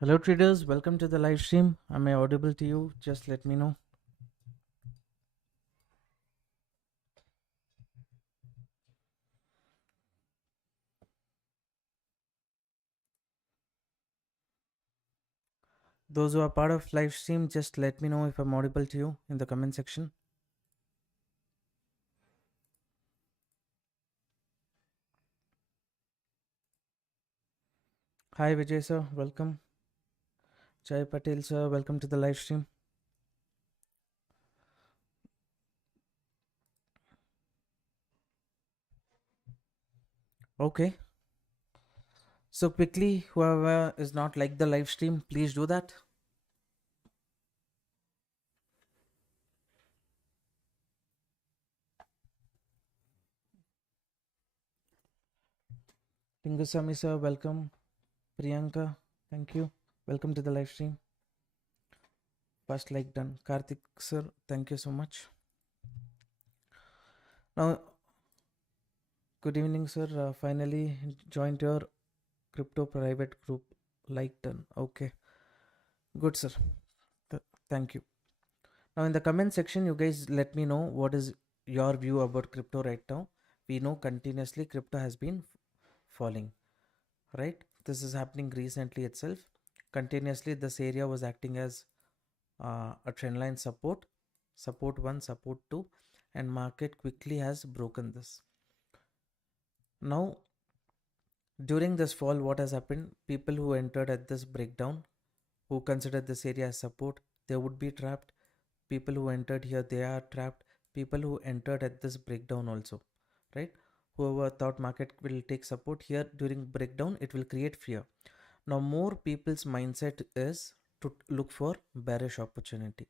Hello traders, welcome to the live stream. Am I audible to you? Just let me know. Those who are part of live stream, just let me know if I'm audible to you in the comment section. Hi Vijay sir, welcome. Jai Patel sir, welcome to the live stream. Okay. So quickly, whoever is not like the live stream, please do that. Pingusami sir, welcome. Priyanka, thank you. Welcome to the live stream. First like done. Karthik sir, thank you so much. Now, good evening sir. Finally joined your crypto private group. Like done. Okay. Good sir. Thank you. Now in the comment section, you guys let me know what is your view about crypto right now. We know continuously crypto has been falling, right? This is happening recently itself. Continuously, this area was acting as a trendline support 1, support 2, and market quickly has broken this. Now, during this fall, what has happened? People who entered at this breakdown, who considered this area as support, they would be trapped. People who entered here, they are trapped. People who entered at this breakdown also, right? Whoever thought market will take support here during breakdown, it will create fear. Now more people's mindset is to look for bearish opportunity.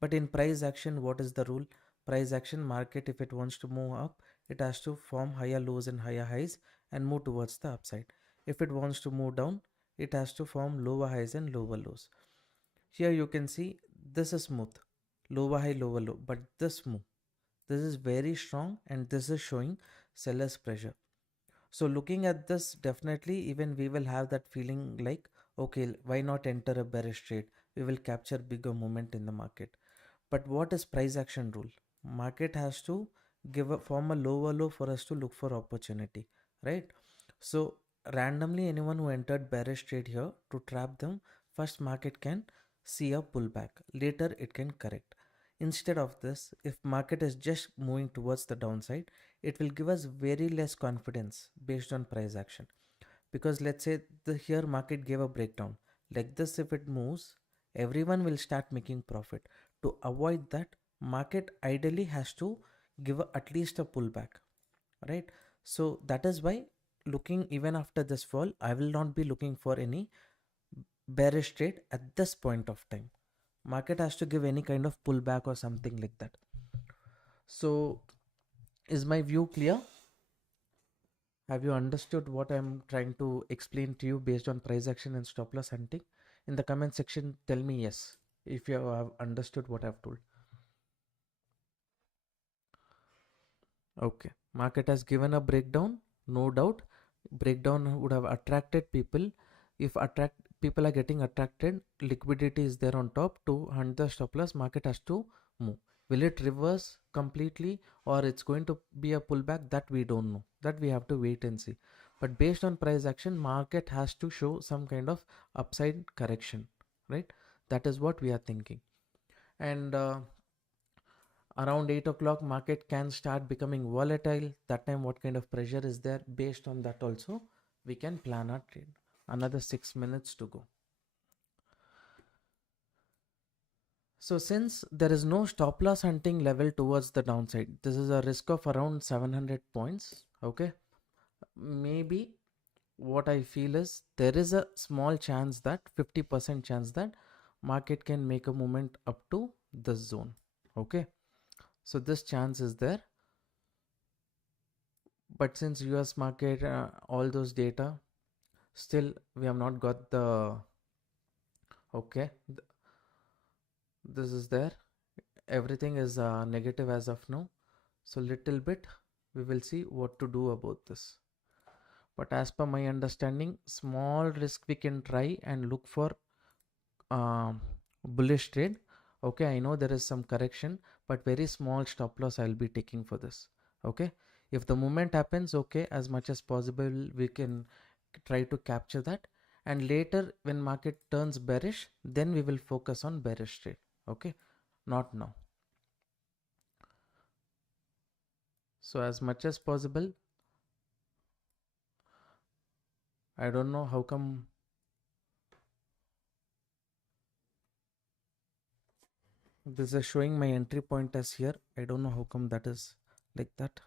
But in price action, what is the rule? Price action market, if it wants to move up, it has to form higher lows and higher highs and move towards the upside. If it wants to move down, it has to form lower highs and lower lows. Here you can see this is smooth, lower high, lower low, but this move, this is very strong and this is showing seller's pressure. So looking at this, definitely even we will have that feeling like, okay, why not enter a bearish trade? We will capture bigger movement in the market. But what is price action rule? Market has to form a lower low for us to look for opportunity, right? So randomly anyone who entered bearish trade here, to trap them, first market can see a pullback, later it can correct. Instead of this, if market is just moving towards the downside, it will give us very less confidence based on price action. Because let's say the here market gave a breakdown like this, if it moves, everyone will start making profit. To avoid that, market ideally has to give at least a pullback, right? So that is why, looking even after this fall, I will not be looking for any bearish trade at this point of time. Market has to give any kind of pullback or something like that. So is my view clear? Have you understood what I'm trying to explain to you based on price action and stop loss hunting? In the comment section, tell me yes if you have understood what I've told. Okay, market has given a breakdown, no doubt. Breakdown would have attracted people. If people are getting attracted, liquidity is there on top to hunt the stop loss. Market has to move. Will it reverse completely or it's going to be a pullback? That we don't know. That we have to wait and see. But based on price action, market has to show some kind of upside correction, right? That is what we are thinking. And around 8 o'clock market can start becoming volatile. That time what kind of pressure is there, based on that also we can plan our trade. Another 6 minutes to go. So since there is no stop loss hunting level towards the downside, this is a risk of around 700 points. Okay, maybe what I feel is there is a small chance that 50% chance that market can make a movement up to this zone. Okay, so this chance is there. But since US market, all those data, still we have not got the, okay, this is there, everything is negative as of now. So little bit we will see what to do about this. But as per my understanding, small risk we can try and look for um, bullish trade. Okay, I know there is some correction, but very small stop loss I'll be taking for this. Okay, if the movement happens, okay, as much as possible we can try to capture that, and later when market turns bearish, then we will focus on bearish trade. Okay, not now. So as much as possible, I don't know how come this is showing my entry point as here. I don't know how come that is like that.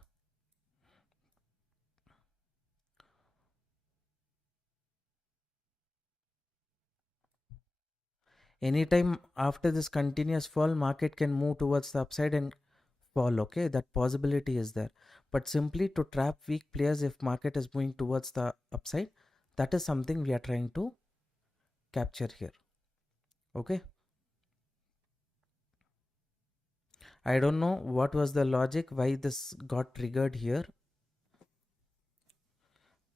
Anytime after this continuous fall, market can move towards the upside and fall. Okay, that possibility is there, but simply to trap weak players if market is moving towards the upside, that is something we are trying to capture here. Okay, I don't know what was the logic why this got triggered here.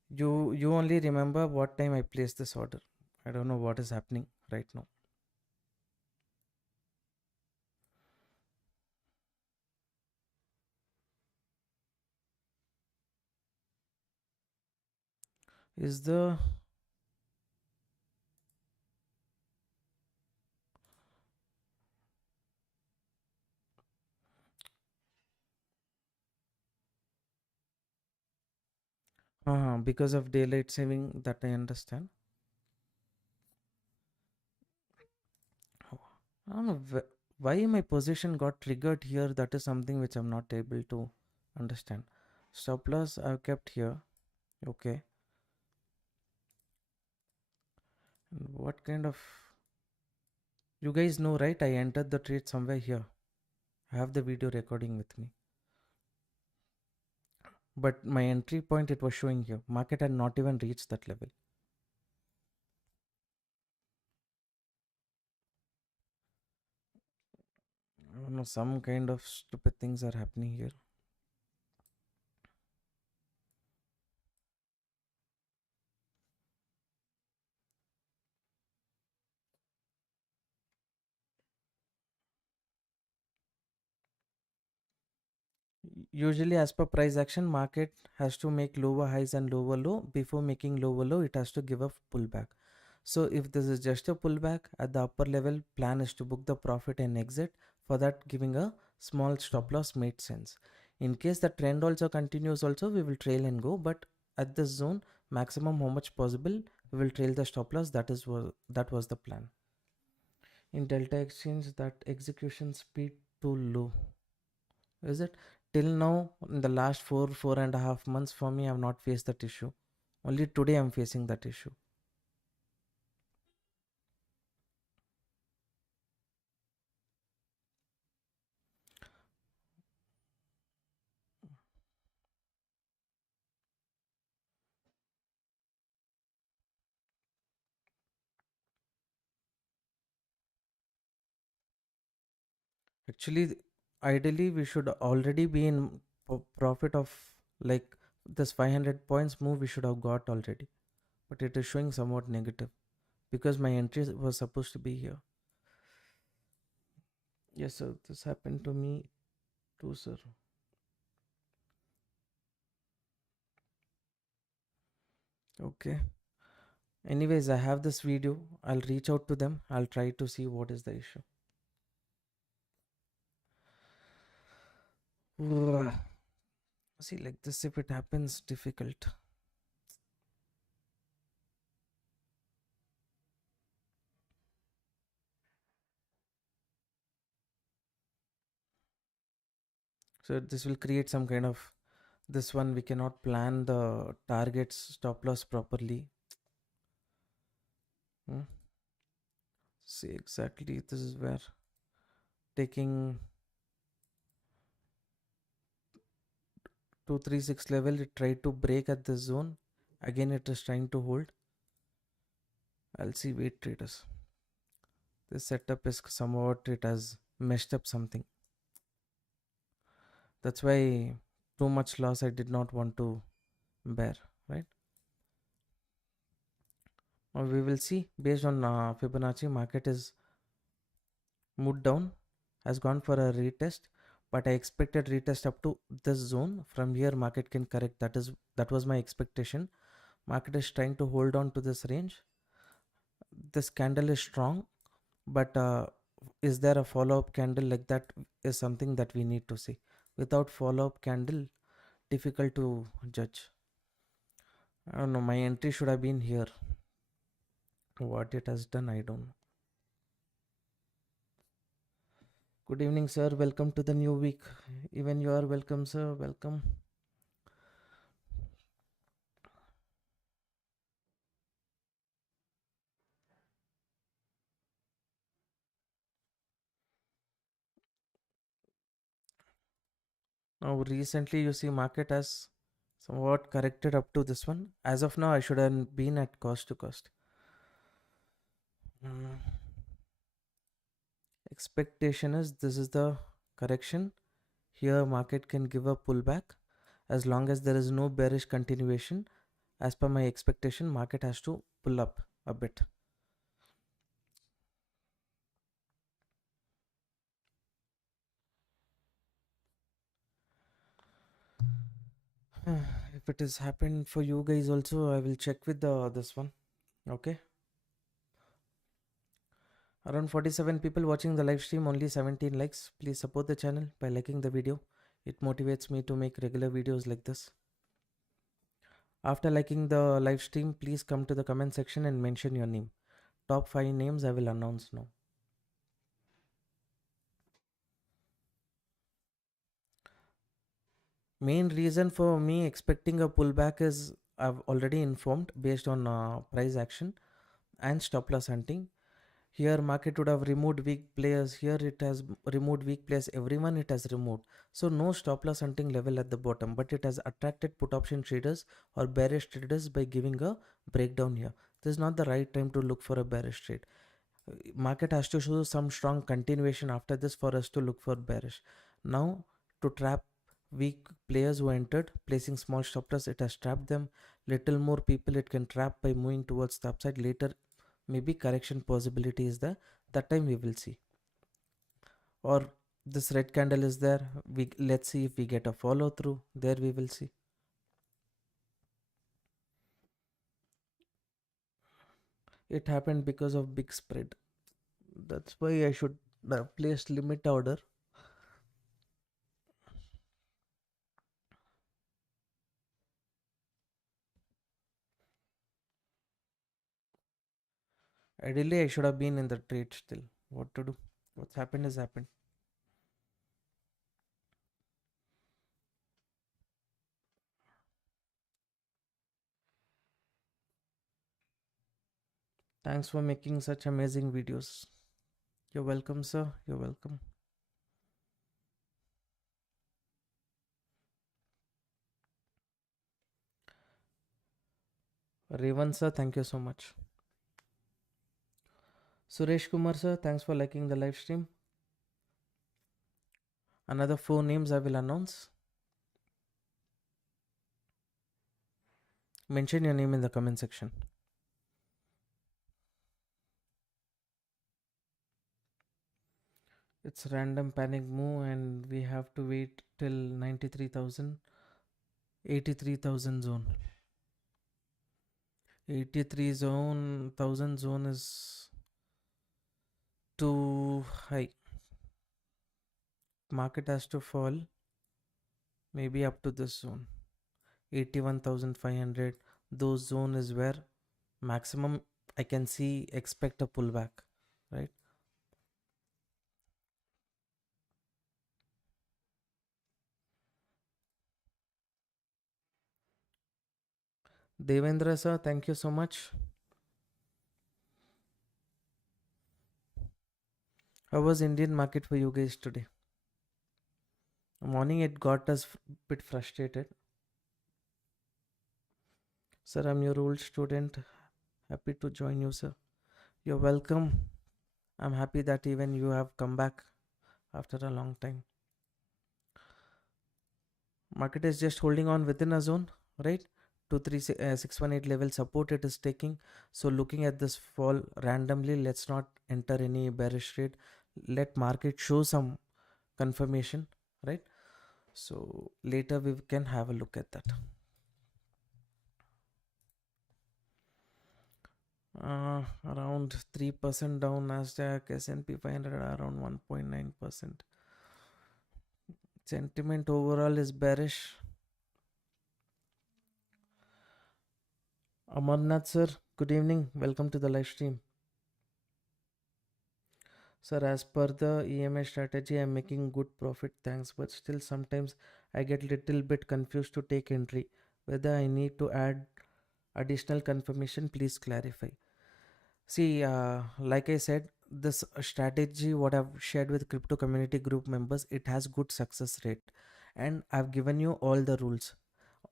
You only remember what time I placed this order. I don't know what is happening right now. Is the because of daylight saving, that I understand. I don't know why my position got triggered here. That is something which I'm not able to understand. Stop loss I've kept here. Okay. And what kind of, you guys know, right? I entered the trade somewhere here. I have the video recording with me. But my entry point, it was showing here. Market had not even reached that level. I don't know, some kind of stupid things are happening here. Usually, as per price action, market has to make lower highs and lower low. Before making lower low, it has to give a pullback. So if this is just a pullback at the upper level, plan is to book the profit and exit. For that, giving a small stop loss made sense. In case the trend also continues also, we will trail and go. But at this zone, maximum how much possible, we will trail the stop loss. That was the plan. In Delta Exchange, that execution speed too low. Is it? Till now, in the last 4.5 months for me, I have not faced that issue. Only today I'm facing that issue. Actually, ideally, we should already be in profit of like this 500 points move we should have got already. But it is showing somewhat negative because my entry was supposed to be here. Yes, sir. This happened to me too, sir. Okay. Anyways, I have this video. I'll reach out to them. I'll try to see what is the issue. See, like this, if it happens, difficult. So this will create some kind of, this one we cannot plan the targets stop loss properly. See, exactly, this is where taking 236 level, it tried to break at this zone. Again, it is trying to hold. I'll see. Wait, traders, this setup is somewhat, it has messed up something. That's why too much loss I did not want to bear, right? We will see. Based on Fibonacci, market is moved down, has gone for a retest, but I expected retest up to this zone. From here market can correct. That was my expectation. Market is trying to hold on to this range. This candle is strong, but is there a follow-up candle like that is something that we need to see. Without follow-up candle, difficult to judge. I don't know, my entry should have been here. What it has done, I don't know. Good evening, sir. Welcome to the new week. Even you are welcome, sir. Welcome. Now, recently you see market has somewhat corrected up to this one. As of now, I should have been at cost to cost. Expectation is this is the correction. Here, market can give a pullback. As long as there is no bearish continuation, as per my expectation, market has to pull up a bit. If it has happened for you guys also, I will check with this one. Okay. Around 47 people watching the live stream, only 17 likes. Please support the channel by liking the video. It motivates me to make regular videos like this. After liking the live stream, please come to the comment section and mention your name. Top 5 names I will announce now. Main reason for me expecting a pullback is I've already informed based on price action and stop loss hunting. Here market would have removed weak players. Here it has removed weak players. Everyone it has removed. So no stop loss hunting level at the bottom, but it has attracted put option traders or bearish traders by giving a breakdown here. This is not the right time to look for a bearish trade. Market has to show some strong continuation after this for us to look for bearish. Now to trap weak players who entered, placing small stop loss, it has trapped them. Little more people it can trap by moving towards the upside. Later maybe correction possibility is there. That time we will see. Or this red candle is there. Let's see if we get a follow through. There we will see. It happened because of big spread. That's why I should place limit order. Ideally, I should have been in the trade still. What to do? What's happened is happened. Thanks for making such amazing videos. You're welcome, sir. You're welcome. Revan, sir, thank you so much. Suresh Kumar, sir, thanks for liking the live stream. Another 4 names I will announce. Mention your name in the comment section. It's random panic move and we have to wait till 93,000, 83,000 zone. 83,000 zone is too high. Market has to fall maybe up to this zone. 81,500. Those zone is where maximum I can see expect a pullback, right? Devendra sir, thank you so much. How was Indian market for you guys today? Morning it got us a bit frustrated. Sir, I'm your old student. Happy to join you, sir. You're welcome. I'm happy that even you have come back after a long time. Market is just holding on within a zone, right? 618 level support it is taking. So looking at this fall randomly, let's not enter any bearish trade. Let market show some confirmation, right? So later we can have a look at that. Around 3% down, Nasdaq, S&P 500 around 1.9%. Sentiment overall is bearish. Amarnath sir, good evening. Welcome to the live stream. Sir, as per the EMA strategy, I'm making good profit, thanks. But still, sometimes I get little bit confused to take entry. Whether I need to add additional confirmation, please clarify. See, like I said, this strategy, what I've shared with crypto community group members, it has good success rate. And I've given you all the rules.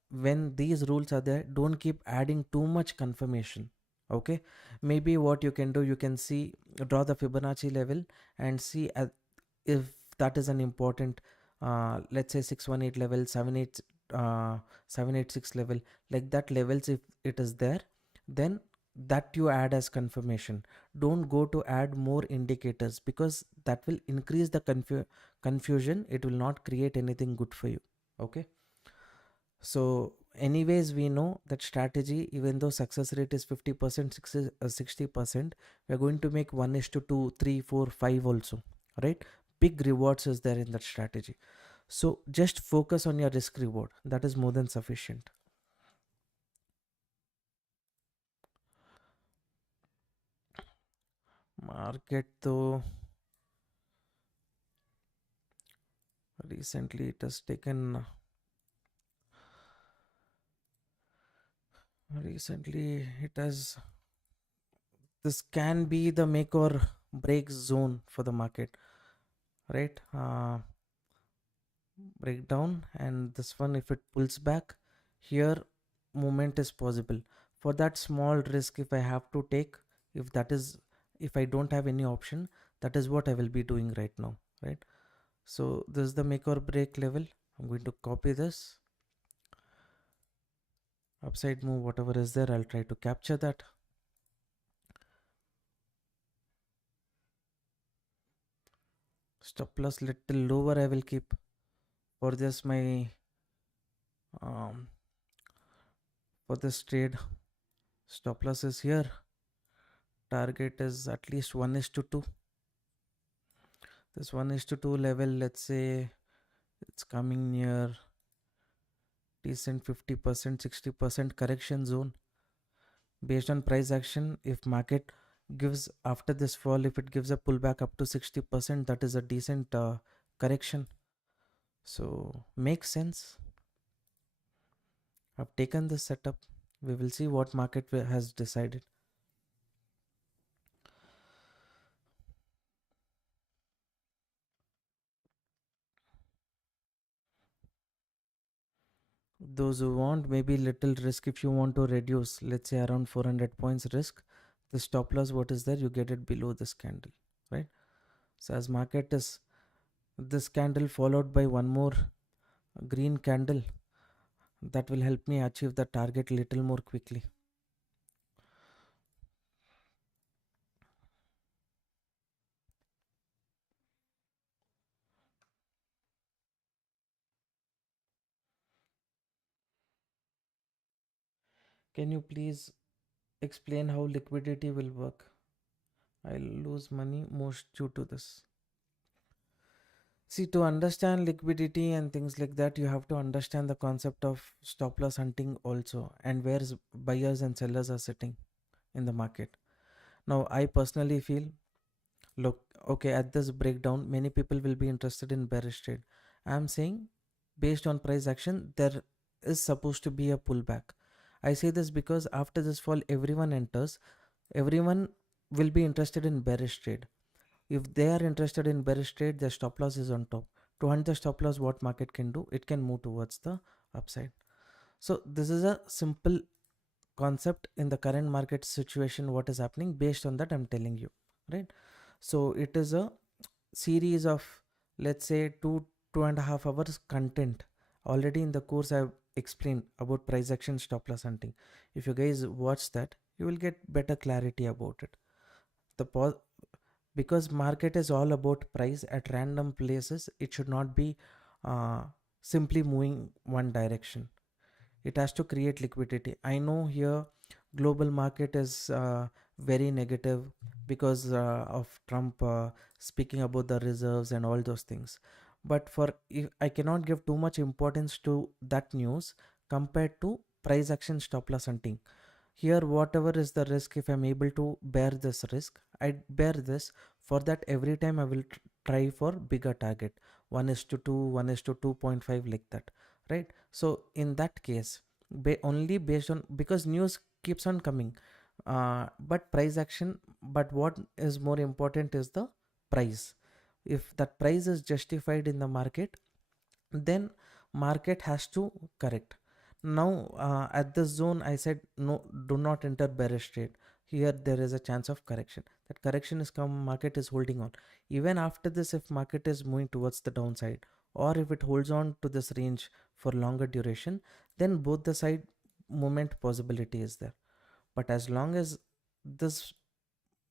When these rules are there, don't keep adding too much confirmation. Okay, maybe what you can do, you can see, draw the Fibonacci level and see if that is an important, let's say 618 level, 786 level, like that levels, if it is there, then that you add as confirmation. Don't go to add more indicators, because that will increase the confusion. It will not create anything good for you. Okay, so anyways, we know that strategy, even though success rate is 50%, 60%, we are going to make 1:2, 3, 4, 5 also, right? Big rewards is there in that strategy. So just focus on your risk reward. That is more than sufficient. Market though, recently it has taken, this can be the make or break zone for the market, right? Breakdown, and this one, if it pulls back here, movement is possible. For that small risk, if I have to take, if I don't have any option, that is what I will be doing right now, right? So this is the make or break level. I'm going to copy this. Upside move, whatever is there, I'll try to capture that. Stop loss little lower I will keep for this for this trade. Stop loss is here. Target is at least 1:2. This 1:2 level, let's say it's coming near decent 50%, 60% correction zone. Based on price action, if market gives, after this fall, if it gives a pullback up to 60%, that is a decent correction. So makes sense. I've taken this setup. We will see what market has decided. Those who want maybe little risk, if you want to reduce, let's say around 400 points risk, the stop loss, what is there, you get it below this candle, right? So as market is this candle followed by one more green candle, that will help me achieve the target little more quickly. Can you please explain how liquidity will work? I'll lose money most due to this. See, to understand liquidity and things like that, you have to understand the concept of stop loss hunting also, and where buyers and sellers are sitting in the market. Now, I personally feel, look, okay, at this breakdown, many people will be interested in bearish trade. I'm saying, based on price action, there is supposed to be a pullback. I say this because after this fall, everyone will be interested in bearish trade. If they are interested in bearish trade, their stop loss is on top. To hunt the stop loss, what market can do? It can move towards the upside. So this is a simple concept in the current market situation, what is happening. Based on that, I'm telling you, right? So it is a series of, let's say, 2.5 hours content Already in the course I've explained about price action stop loss hunting. If you guys watch that, you will get better clarity about it. The because market is all about price at random places, it should not be uh, simply moving one direction. It has to create liquidity. I know here global market is very negative because of Trump speaking about the reserves and all those things, but for if I cannot give too much importance to that news compared to price action stop loss hunting. Here whatever is the risk, if I'm able to bear this risk, I bear this. For that, every time I will try for bigger target, 1 is to 2, 1 is to 2.5, like that, right? So in that case, only based on, because news keeps on coming, but price action, but what is more important is the price. If that price is justified in the market, then market has to correct. Now at this zone I said no, do not enter bearish trade. Here there is a chance of correction. That correction is come, market is holding on. Even after this, if market is moving towards the downside, or if it holds on to this range for longer duration, then both the side movement possibility is there. But as long as this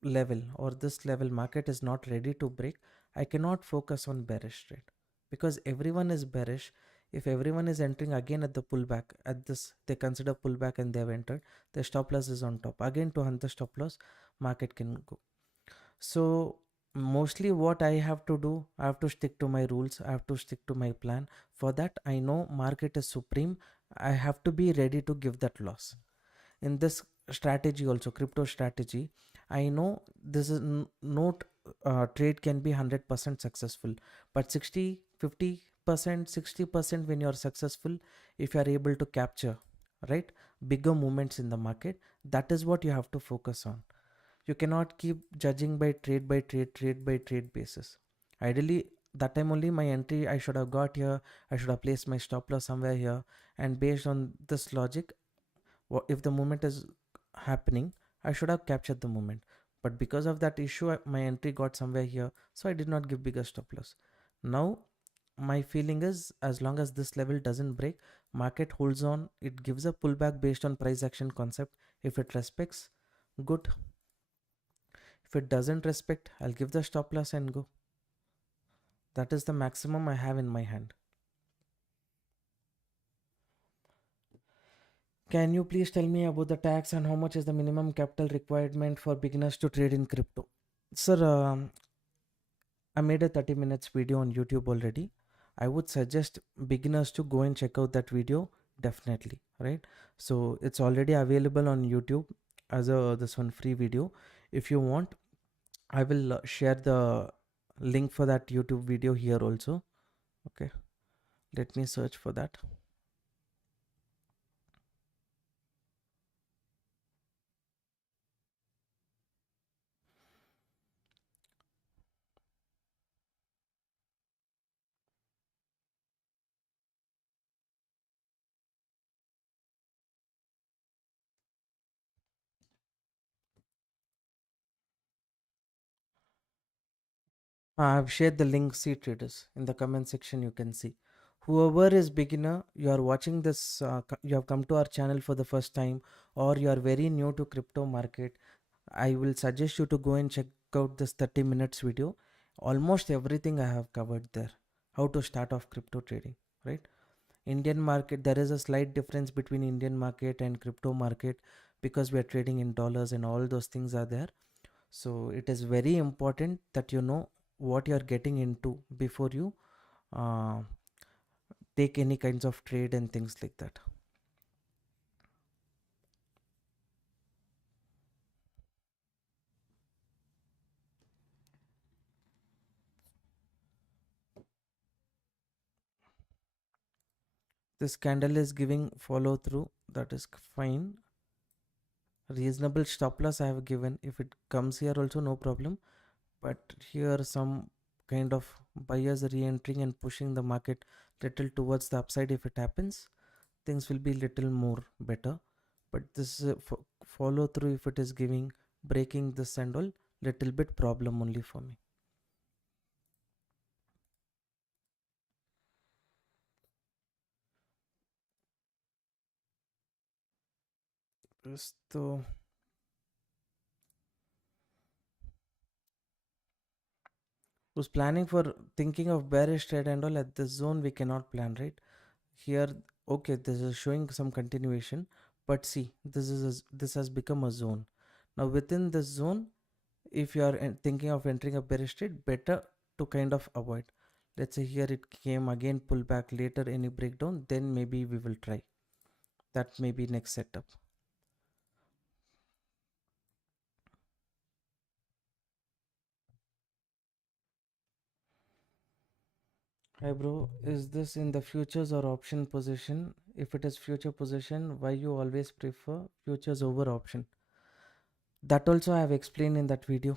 level or this level market is not ready to break, I cannot focus on bearish trade, because everyone is bearish. If everyone is entering again at the pullback, at this they consider pullback and they have entered, the stop loss is on top again. To hunt the stop loss, market can go. So mostly what I have to do, I have to stick to my rules, I have to stick to my plan. For that, I know market is supreme, I have to be ready to give that loss. In this strategy also, crypto strategy, I know this is not trade can be 100% successful, but 60-50%, 60% when you're successful, if you are able to capture, right, bigger movements in the market, that is what you have to focus on. You cannot keep judging by trade by trade basis. Ideally, that time only my entry I should have got here, I should have placed my stop loss somewhere here, and based on this logic, if the movement is happening, I should have captured the movement. But because of that issue, my entry got somewhere here, so I did not give bigger stop loss. Now my feeling is, as long as this level doesn't break, market holds on, it gives a pullback based on price action concept. If it respects, good. If it doesn't respect, I'll give the stop loss and go. That is the maximum I have in my hand. Can you please tell me about the tax and how much is the minimum capital requirement for beginners to trade in crypto? Sir, I made a 30 minutes video on YouTube already. I would suggest beginners to go and check out that video, definitely, right? So it's already available on YouTube as a this one free video. If you want, I will share the link for that YouTube video here also. Okay, let me search for that. I've shared the link, see traders, in the comment section. You can see. Whoever is beginner, you are watching this, you have come to our channel for the first time, or you are very new to crypto market, I will suggest you to go and check out this 30 minutes video. Almost everything I have covered there. How to start off crypto trading, right? Indian market, there is a slight difference between Indian market and crypto market, because we are trading in dollars and all those things are there. So it is very important that you know what you are getting into before you uh, take any kinds of trade and things like that. This candle is giving follow through, that is fine. Reasonable stop loss I have given. If it comes here also, no problem. But here some kind of buyers re-entering and pushing the market little towards the upside. If it happens, things will be little more better. But this follow through, if it is giving breaking this and all, little bit problem only for me. So who's planning for thinking of bearish trade and all, at this zone we cannot plan, right? Here, okay, this is showing some continuation, but see, this has become a zone. Now within this zone, if you are thinking of entering a bearish trade, better to kind of avoid. Let's say here it came again, pull back, later any breakdown, then maybe we will try. That may be next setup. Hi bro, is this in the futures or option position? If it is future position, why you always prefer futures over option? That also I have explained in that video.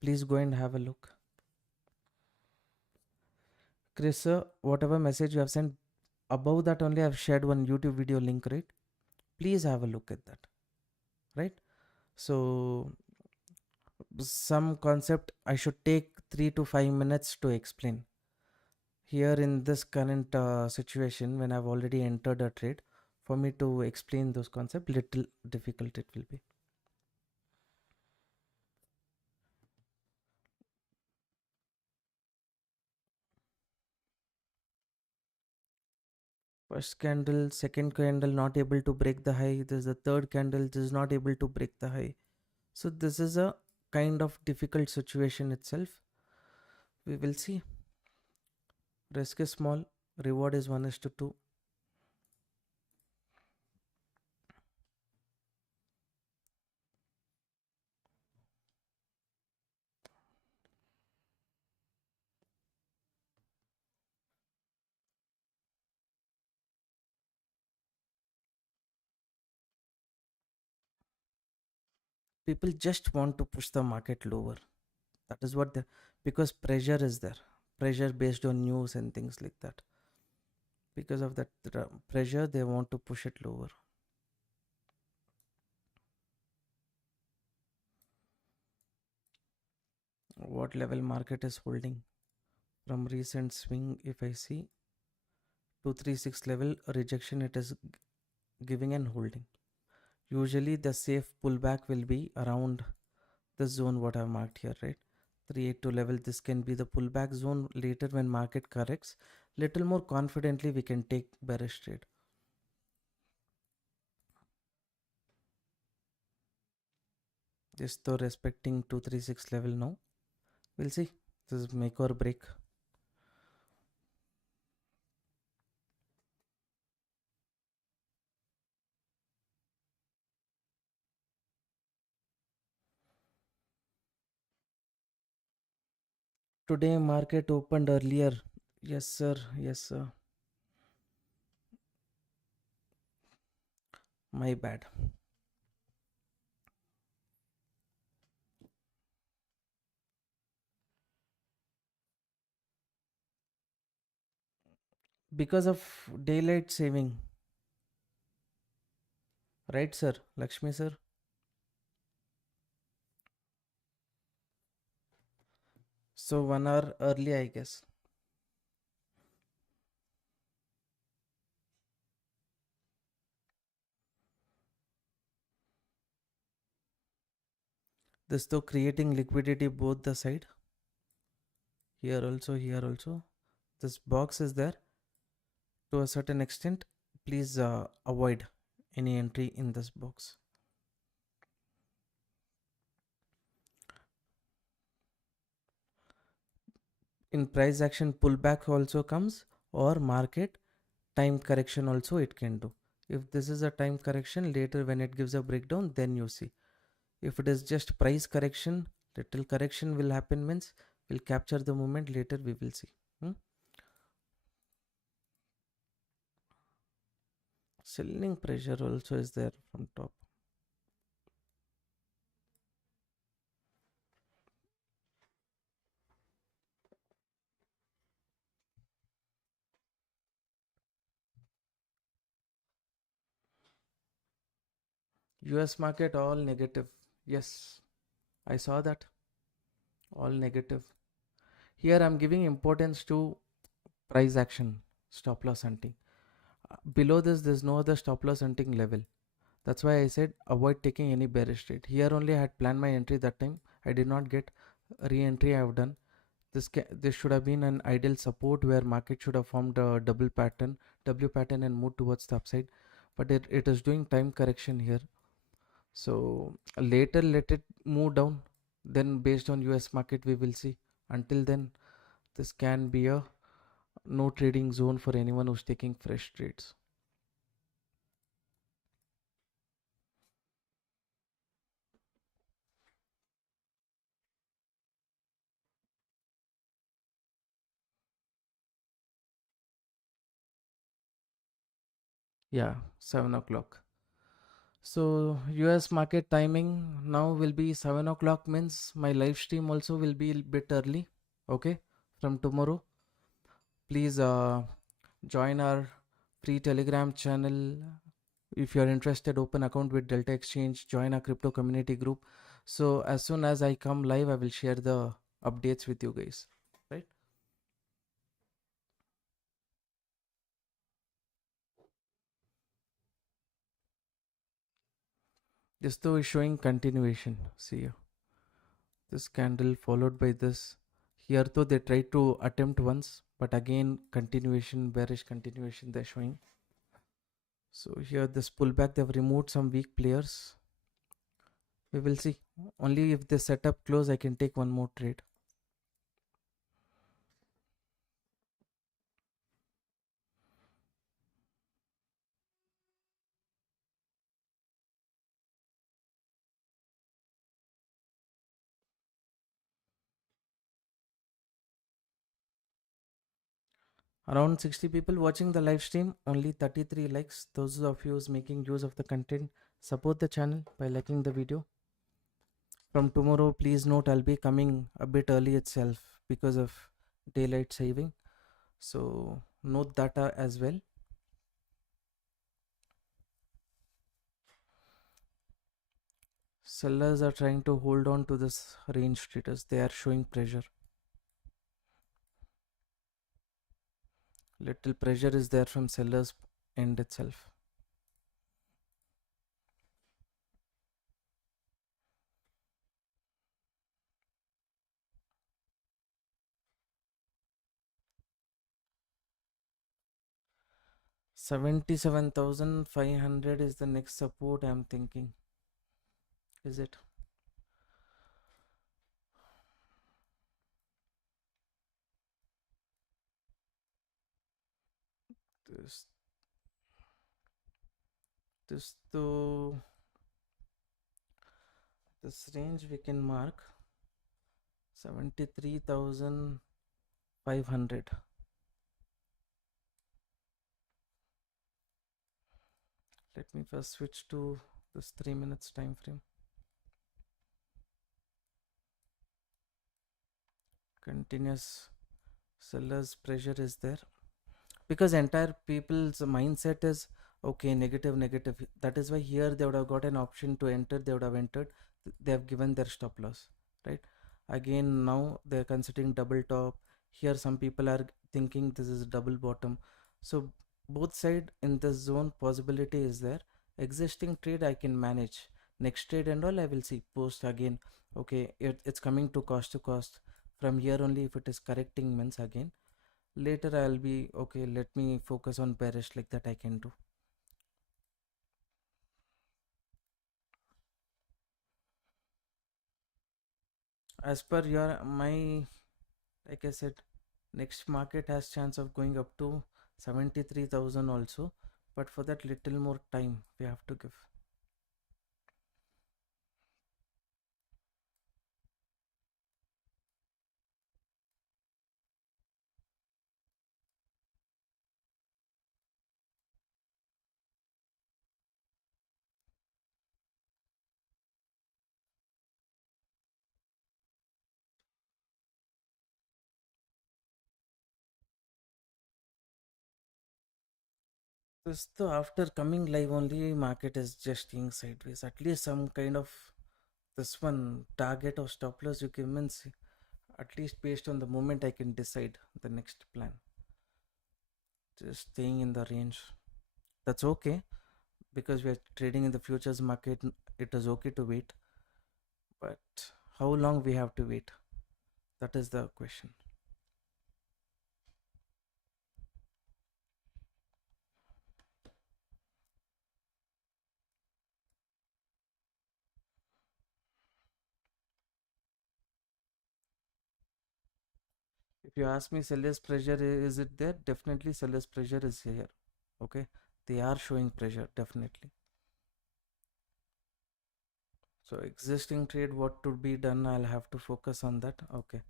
Please go and have a look. Chris sir, whatever message you have sent, above that only I have shared one YouTube video link, right? Please have a look at that, right? So some concept I should take 3 to 5 minutes to explain. Here in this current situation, when I've already entered a trade, for me to explain those concepts, little difficult it will be. First candle, second candle not able to break the high. This is the third candle, this is not able to break the high. So this is a kind of difficult situation itself. We will see. Risk is small, reward is 1:2. People just want to push the market lower. That is what the, because pressure is there, pressure based on news and things like that. Because of that pressure, they want to push it lower. What level market is holding from recent swing? If I see 236 level rejection, it is giving and holding. Usually the safe pullback will be around the zone what I've marked here, right? 382 level. This can be the pullback zone. Later when market corrects, little more confidently we can take bearish trade. Just though respecting 236 level now. We'll see. This is make or break. Today market opened earlier. Yes sir, yes sir. My bad. Because of daylight saving. Right sir, Lakshmi sir? So 1 hour early I guess. This though creating liquidity both the side. Here also, here also. This box is there. To a certain extent, please avoid any entry in this box. In price action, pullback also comes, or market time correction also it can do. If this is a time correction, later when it gives a breakdown, then you see. If it is just price correction, little correction will happen, means we'll capture the moment, later we will see. Selling pressure also is there from top. US market all negative. Yes, I saw that. All negative. Here I'm giving importance to price action, stop loss hunting. Below this, there's no other stop loss hunting level. That's why I said avoid taking any bearish trade. Here only I had planned my entry that time. I did not get re-entry. I have done this should have been an ideal support where market should have formed a double pattern, W pattern, and moved towards the upside. But it is doing time correction here. So later let it move down. Then based on US market we will see. Until then, this can be a no trading zone for anyone who's taking fresh trades. Yeah, 7 o'clock. So US market timing now will be 7 o'clock, means my live stream also will be a bit early. Okay, from tomorrow. Please join our free Telegram channel. If you are interested, open account with Delta Exchange, join our crypto community group. So as soon as I come live, I will share the updates with you guys. Right? This though is showing continuation. See here. This candle followed by this. Here though they tried to attempt once, but again continuation, bearish continuation they're showing. So here this pullback, they've removed some weak players. We will see. Only if they set up close, I can take one more trade. Around 60 people watching the live stream, only 33 likes. Those of you who's making use of the content, support the channel by liking the video. From tomorrow, please note I'll be coming a bit early itself because of daylight saving. So note that as well. Sellers are trying to hold on to this range status. They are showing pressure. Little pressure is there from sellers end itself. $77,500 is the next support I'm thinking. Is it? This though, this range we can mark 73,500. Let me first switch to this 3 minutes time frame. Continuous sellers pressure is there because entire people's mindset is okay, negative, negative. That is why here they would have got an option to enter. They would have entered. They have given their stop loss, right? Again, now they're considering double top. Here some people are thinking this is double bottom. So both side in this zone possibility is there. Existing trade I can manage. Next trade and all I will see post again. Okay, it's coming to cost. From here only if it is correcting means again later I'll be okay, let me focus on bearish, like that I can do. As per your my, like I said, next market has chance of going up to 73,000 also, but for that little more time we have to give. This though after coming live only market is just being sideways. At least some kind of this one target or stop loss you give means at least based on the moment I can decide the next plan. Just staying in the range, that's okay. because we are trading in the futures market, it is okay to wait, but how long we have to wait, that is the question. If you ask me, seller's pressure, is it there? Definitely seller's pressure is here. Okay, they are showing pressure, definitely. So existing trade, what to be done, I'll have to focus on that. Okay,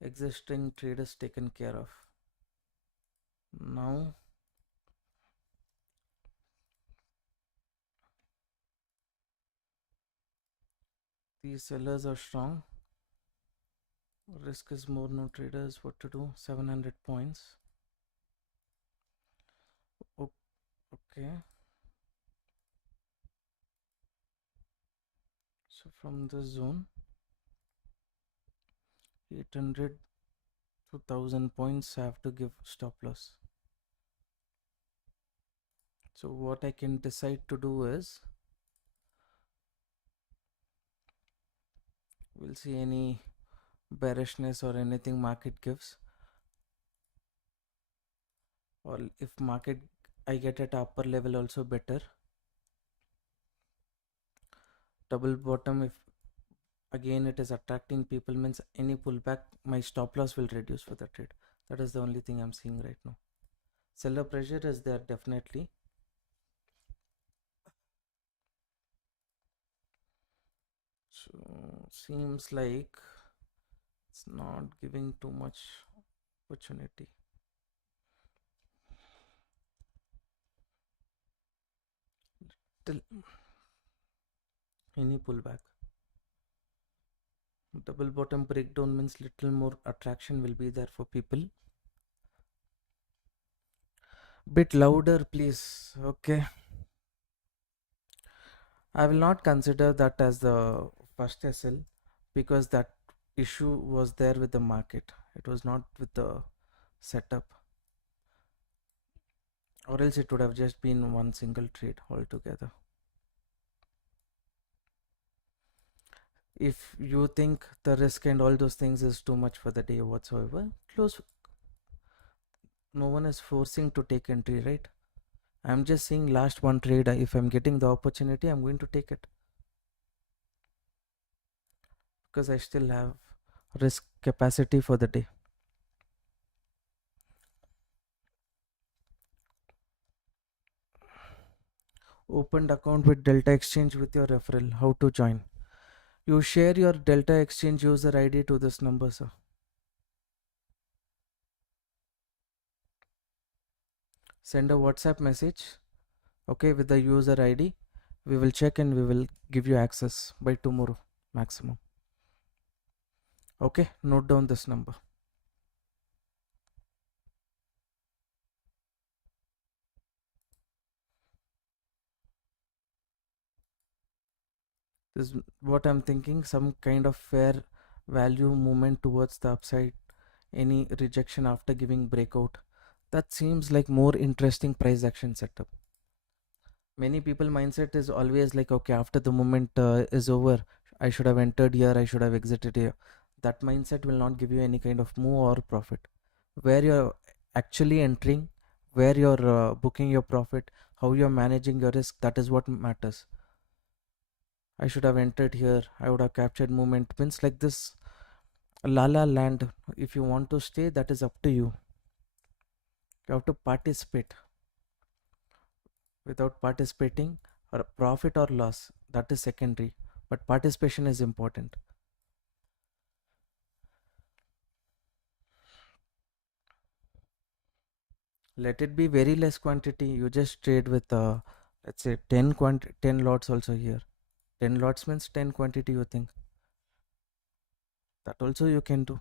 existing trade is taken care of. Now these sellers are strong, risk is more, no traders, what to do? 700 points. Okay, so from this zone 800 to 1000 points, I have to give stop loss. So what I can decide to do is, we'll see any bearishness or anything market gives, or if market I get at upper level also better. Double bottom, if again it is attracting people, means any pullback, my stop loss will reduce for the trade. That is the only thing I'm seeing right now. Seller pressure is there, definitely. So seems like it's not giving too much opportunity. Till any pullback, double bottom breakdown means little more attraction will be there for people. Bit louder please. Okay, I will not consider that as the first SL, because that issue was there with the market, it was not with the setup, or else it would have just been one single trade altogether. If you think the risk and all those things is too much for the day whatsoever, close. No one is forcing to take entry, right? I'm just saying last one trade, if I'm getting the opportunity, I'm going to take it, because I still have risk capacity for the day. Opened account with Delta Exchange with your referral. How to join? You share your Delta Exchange user ID to this number, sir. Send a WhatsApp message, okay, with the user ID. We will check and we will give you access by tomorrow maximum. Okay, note down this number. This is what I'm thinking, some kind of fair value movement towards the upside, any rejection after giving breakout. That seems like more interesting price action setup. Many people mindset is always like, okay, after the movement is over, I should have entered here, I should have exited here. That mindset will not give you any kind of move or profit. Where you're actually entering, where you're booking your profit, how you're managing your risk, that is what matters. I should have entered here, I would have captured movement, means like this la la land. If you want to stay, that is up to you. You have to participate. Without participating, or profit or loss, that is secondary, but participation is important. Let it be very less quantity, you just trade with let's say 10 lots also here. 10 lots means 10 quantity, you think that also you can do.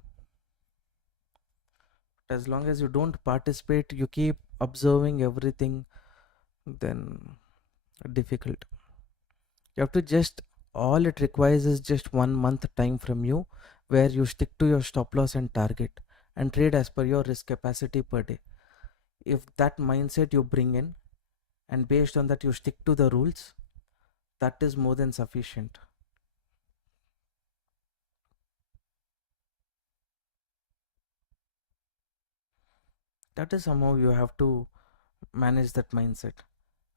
As long as you don't participate, you keep observing everything, then difficult. You have to just, all it requires is just 1 month time from you, where you stick to your stop loss and target and trade as per your risk capacity per day. If that mindset you bring in, and based on that you stick to the rules, that is more than sufficient. That is somehow you have to manage that mindset.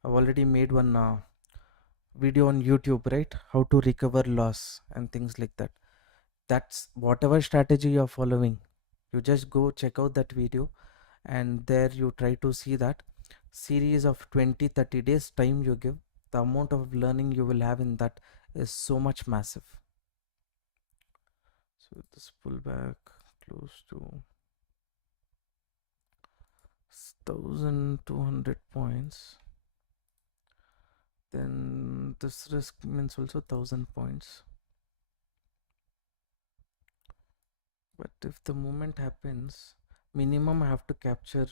I've already made one video on YouTube, right? How to recover loss and things like that. That's whatever strategy you're following. You just go check out that video, and there you try to see that series of 20-30 days time you give, the amount of learning you will have in that is so much massive. So this pullback close to 1200 points, then this risk means also 1000 points. But if the movement happens, minimum I have to capture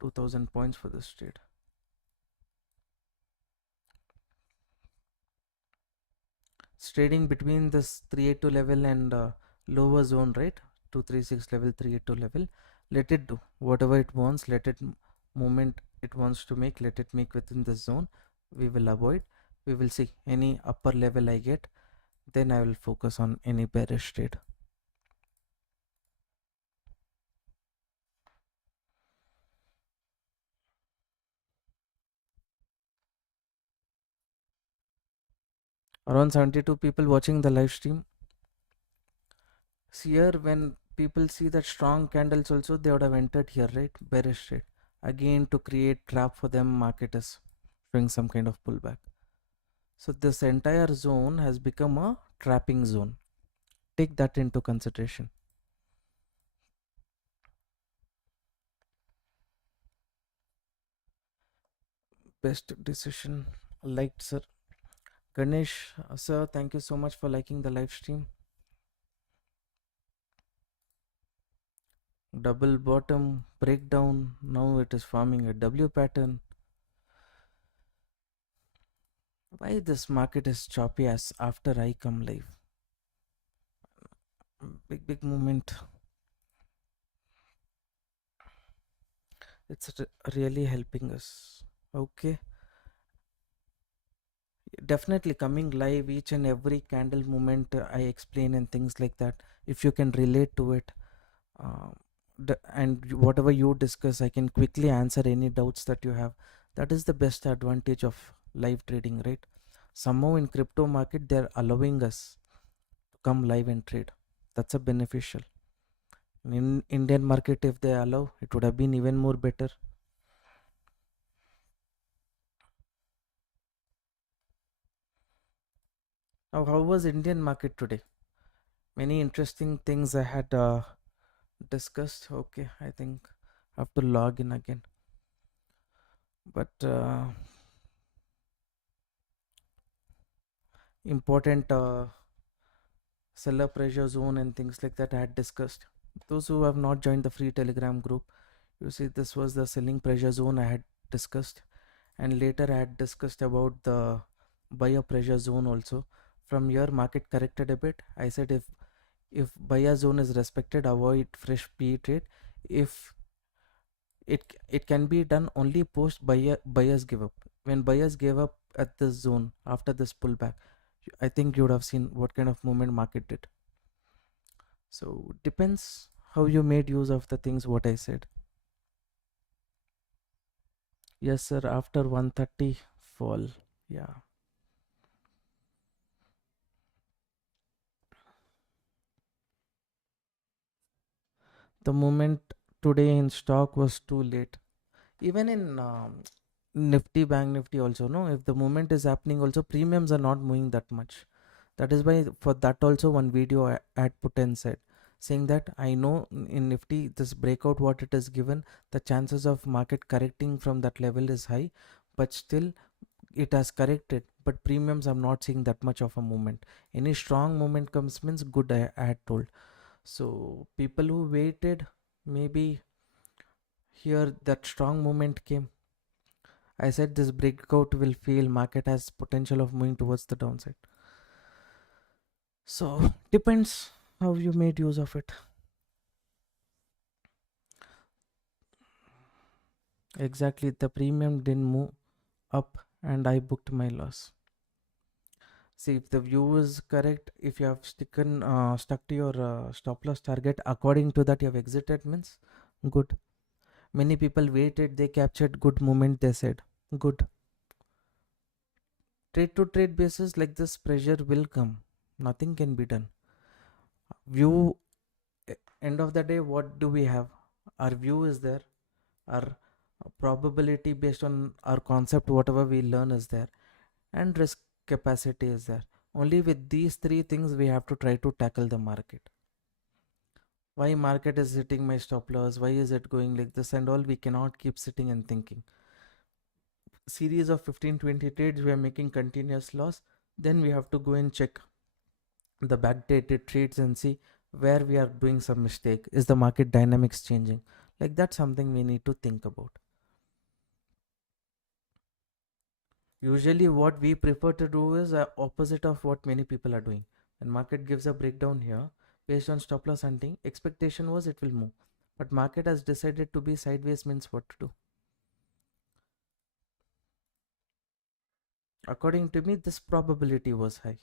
2000 points for this trade. It's trading between this 382 level and lower zone, right? 236 level, 382 level. Let it do whatever it wants. Let it movement it wants to make. Let it make within this zone. We will avoid. We will see any upper level I get. Then I will focus on any bearish trade. Around 72 people watching the live stream. See here, when people see that strong candles also, they would have entered here, right? Bearish trade. Again, to create trap for them, market is showing some kind of pullback. So this entire zone has become a trapping zone. Take that into consideration. Best decision liked, sir. Ganesh, sir, thank you so much for liking the live stream. Double bottom breakdown. Now it is forming a W pattern. Why this market is choppy as after I come live? Big movement. It's really helping us. Okay, definitely coming live each and every candle movement I explain and things like that. If you can relate to it, uh, and whatever you discuss, I can quickly answer any doubts that you have. That is the best advantage of live trading, right? Somehow in crypto market they're allowing us to come live and trade. That's a beneficial. In Indian market, if they allow, it would have been even more better. Now, how was Indian market today? Many interesting things I had discussed. Okay, I think I have to log in again. But important seller pressure zone and things like that I had discussed. Those who have not joined the free Telegram group, you see this was the selling pressure zone I had discussed, and later I had discussed about the buyer pressure zone also. From here market corrected a bit. I said if buyer zone is respected, avoid fresh PE trade. If it can be done only post buyers give up. When buyers gave up at this zone after this pullback, I think you would have seen what kind of movement market did. So depends how you made use of the things what I said. Yes, sir. After 130 fall, yeah. The moment today in stock was too late. Even in Nifty, Bank Nifty also, no. If the movement is happening, also premiums are not moving that much. That is why for that also one video I had put and said, saying that I know in Nifty this breakout what it is given, the chances of market correcting from that level is high, but still it has corrected. But premiums I'm not seeing that much of a movement. Any strong movement comes means good, I had told. So people who waited, maybe here that strong movement came. I said this breakout will fail. Market has potential of moving towards the downside. So depends how you made use of it. Exactly, the premium didn't move. up and I booked my loss. See, if the view is correct, if you have stuck to your stop loss target, according to that you have exited means good. Many people waited, they captured good moment, they said good. Trade to trade basis like this, pressure will come. Nothing can be done. View, end of the day, what do we have? Our view is there. Our probability based on our concept, whatever we learn is there. And risk capacity is there. Only with these three things we have to try to tackle the market. Why market is hitting my stop loss? Why is it going like this and all? We cannot keep sitting and thinking. Series of 15-20 trades we are making continuous loss, then we have to go and check the backdated trades and see where we are doing some mistake. Is the market dynamics changing? Like that's something we need to think about. Usually what we prefer to do is opposite of what many people are doing. When market gives a breakdown here based on stop loss hunting, expectation was it will move, but market has decided to be sideways means what to do? According to me, this probability was high.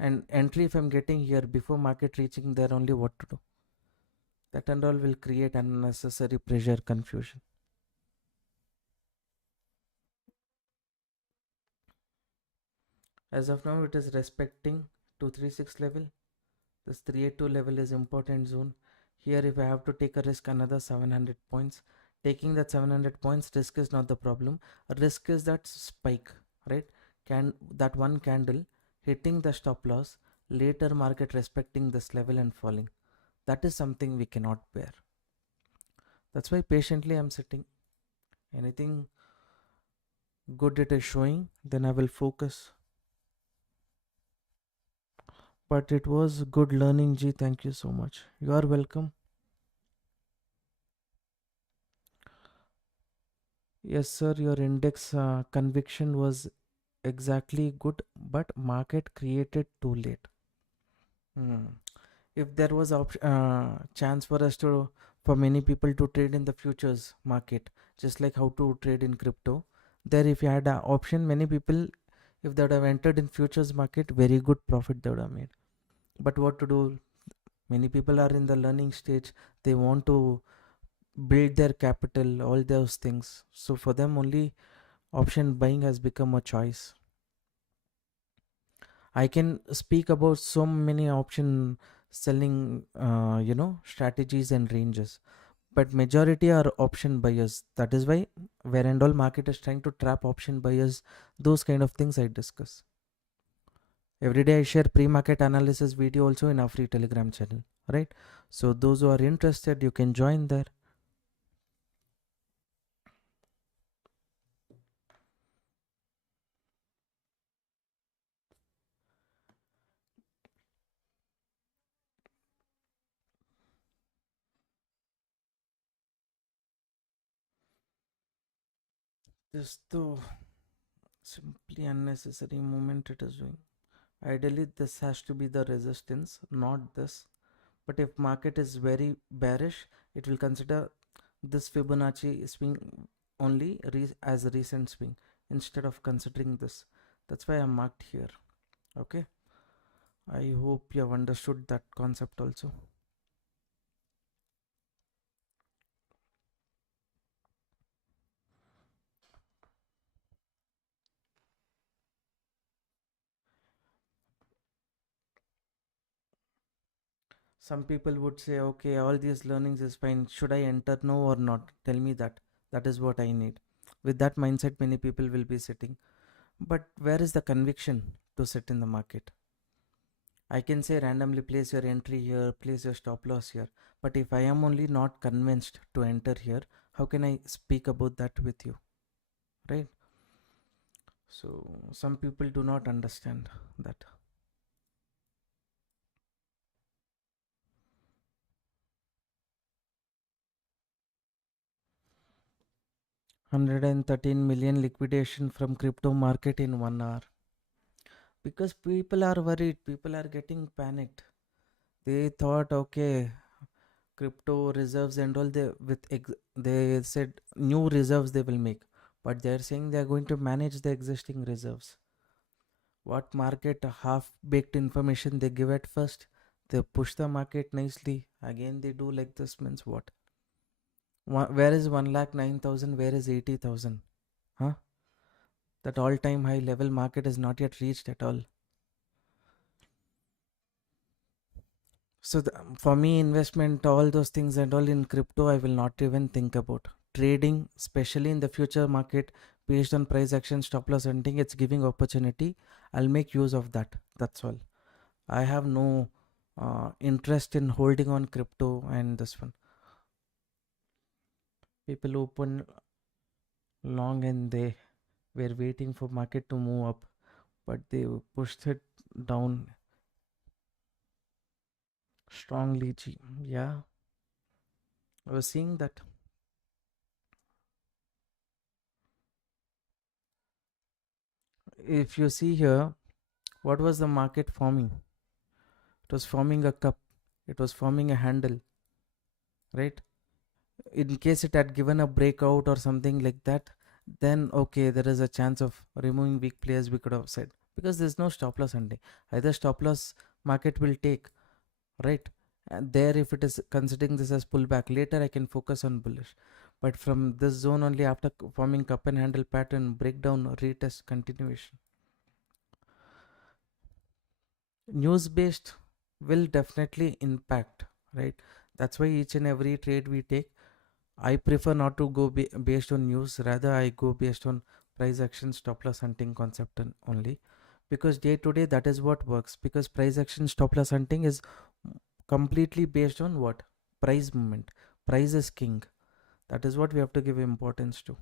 And entry if I'm getting here before market reaching there, only what to do? That and all will create unnecessary pressure, confusion. As of now, it is respecting 236 level. This 382 level is important zone. Here, if I have to take a risk, another 700 points. Taking that 700 points, risk is not the problem. Risk is that spike, right? That one candle hitting the stop loss, later market respecting this level and falling. That is something we cannot bear. That's why patiently I'm sitting. Anything good it is showing, then I will focus. But it was good learning, G. Thank you so much. You are welcome. Yes, sir. Your index conviction was exactly good, but market created too late. Hmm. If there was chance for us to, for many people to trade in the futures market, just like how to trade in crypto, there if you had an option, many people, if they would have entered in futures market, very good profit they would have made. But what to do? Many people are in the learning stage. They want to build their capital, all those things. So for them, only option buying has become a choice. I can speak about so many option selling, strategies and ranges. But majority are option buyers. That is why where and all market is trying to trap option buyers, those kind of things I discuss. Every day I share pre-market analysis video also in our free Telegram channel, right? So those who are interested, you can join there. This though simply unnecessary movement it is doing. Ideally, this has to be the resistance, not this. But if market is very bearish, it will consider this Fibonacci swing only as a recent swing instead of considering this. That's why I marked here. Okay. I hope you have understood that concept also. Some people would say, okay, all these learnings is fine. Should I enter no or not? Tell me that. That is what I need. With that mindset, many people will be sitting. But where is the conviction to sit in the market? I can say randomly place your entry here, place your stop loss here. But if I am only not convinced to enter here, how can I speak about that with you? Right? So some people do not understand that. 113 million liquidation from crypto market in 1 hour. Because people are worried, people are getting panicked. They thought, okay, crypto reserves and all they said new reserves they will make. but they're saying they're going to manage the existing reserves. What market half baked information they give at first, they push the market nicely, again they do like this, means what? Where is 1,09,000, where is 80,000? Huh? That all time high level market is not yet reached at all. So for me, investment, all those things and all in crypto, I will not even think about. Trading, especially in the future market, based on price action, stop loss hunting, it's giving opportunity. I'll make use of that. That's all. I have no interest in holding on crypto and this one. People open long and they were waiting for market to move up, but they pushed it down strongly. Yeah, I was seeing that. If you see here, what was the market forming? It was forming a cup, it was forming a handle, right? In case it had given a breakout or something like that, then okay, there is a chance of removing weak players, we could have said, because there's no stop loss hunting. Either stop loss market will take, right? And there, if it is considering this as pullback, later I can focus on bullish. But from this zone only, after forming cup and handle pattern, breakdown, retest, continuation. News based will definitely impact, right? That's why each and every trade we take, I prefer not to go based on news, rather I go based on price action, stop loss hunting concept only, because day to day that is what works. Because price action, stop loss hunting is completely based on what? Price movement. Price is king. That is what we have to give importance to.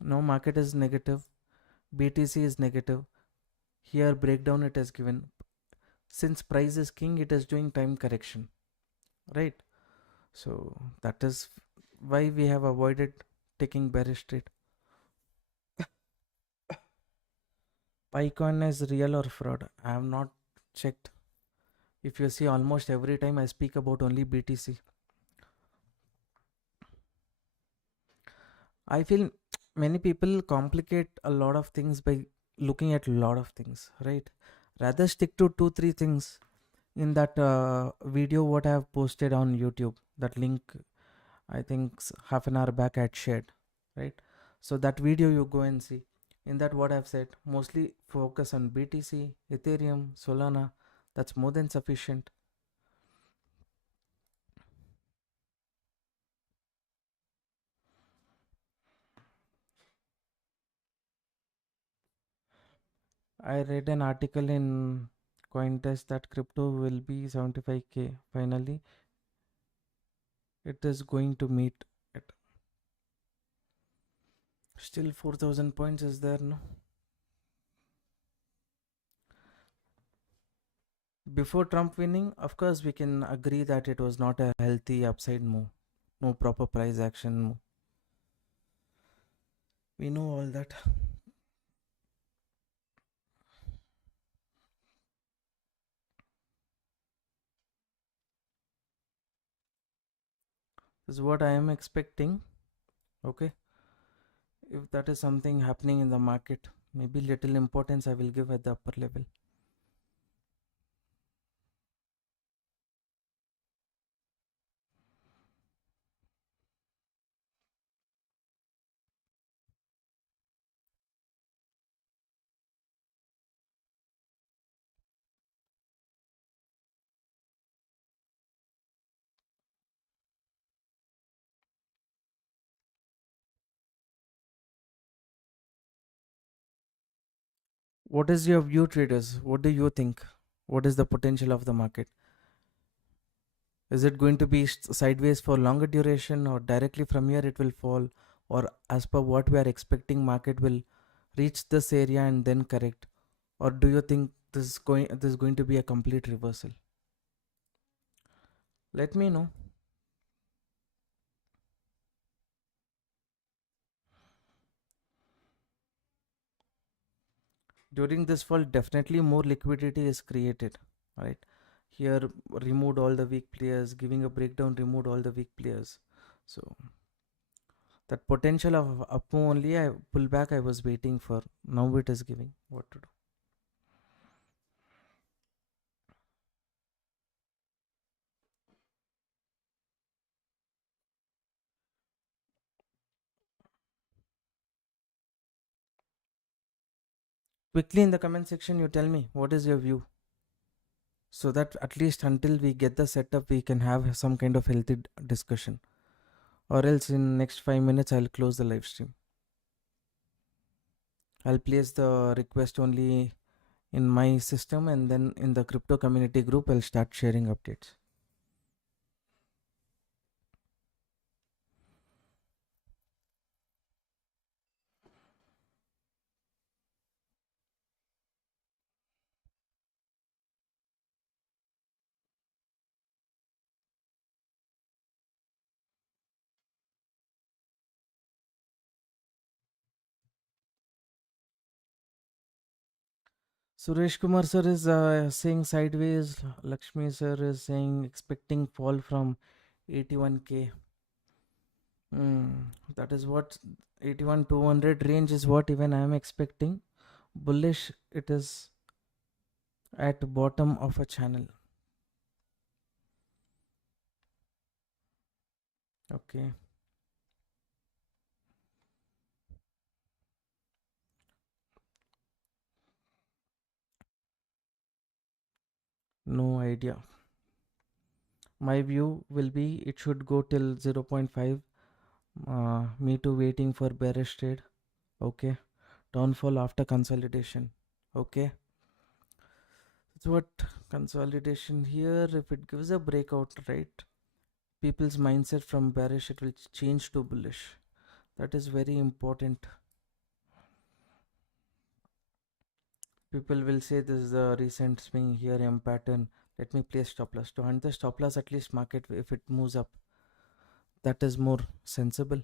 Now market is negative, BTC is negative. Here breakdown it is given. Since price is king, it is doing time correction, right? So that is why we have avoided taking bearish trade. Pycoin is real or fraud? I have not checked. If you see, almost every time I speak about only BTC. I feel many people complicate a lot of things by looking at a lot of things, right? Rather stick to 2 3 things. In that video what I have posted on YouTube, that link I think half an hour back I had shared, right? So that video you go and see. In that what I've said, mostly focus on BTC, Ethereum, Solana. That's more than sufficient. I read an article in Cointest that crypto will be 75k. Finally, it is going to meet it. Still 4,000 points is there, no? Before Trump winning, of course, we can agree that it was not a healthy upside move. No proper price action move. We know all that. This is what I am expecting. Okay. If that is something happening in the market, maybe little importance I will give at the upper level. What is your view, traders? What do you think? What is the potential of the market? Is it going to be sideways for longer duration, or directly from here it will fall, or as per what we are expecting, market will reach this area and then correct? Or do you think this is going to be a complete reversal? Let me know. During this fall, definitely more liquidity is created, right? Here removed all the weak players, giving a breakdown, removed all the weak players. So That potential of up only I pull back I was waiting for. Now it is giving what to do. Quickly in the comment section, you tell me what is your view, so that at least until we get the setup, we can have some kind of healthy discussion. Or else in next 5 minutes, I'll close the live stream. I'll place the request only in my system, and then in the crypto community group, I'll start sharing updates. Suresh Kumar sir is saying sideways. Lakshmi sir is saying expecting fall from 81k. That is what 81 200 range is what even I am expecting. Bullish it is at bottom of a channel. Okay. No idea. My view will be it should go till 0.5. Me too waiting for bearish trade. Okay. Downfall after consolidation. Okay. That's what consolidation here. If it gives a breakout, right? People's mindset from bearish it will change to bullish. That is very important. People will say this is the recent swing here M pattern. Let me place stop loss. To hunt the stop loss, at least market if it moves up. That is more sensible.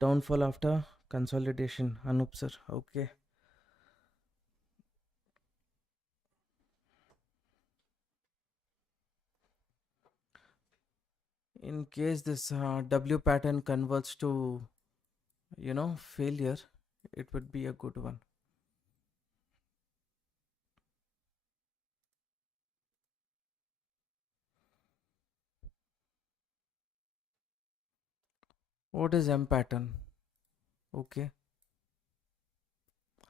Downfall after consolidation. Anup sir. Okay. In case this W pattern converts to, failure, it would be a good one. What is M pattern? Okay.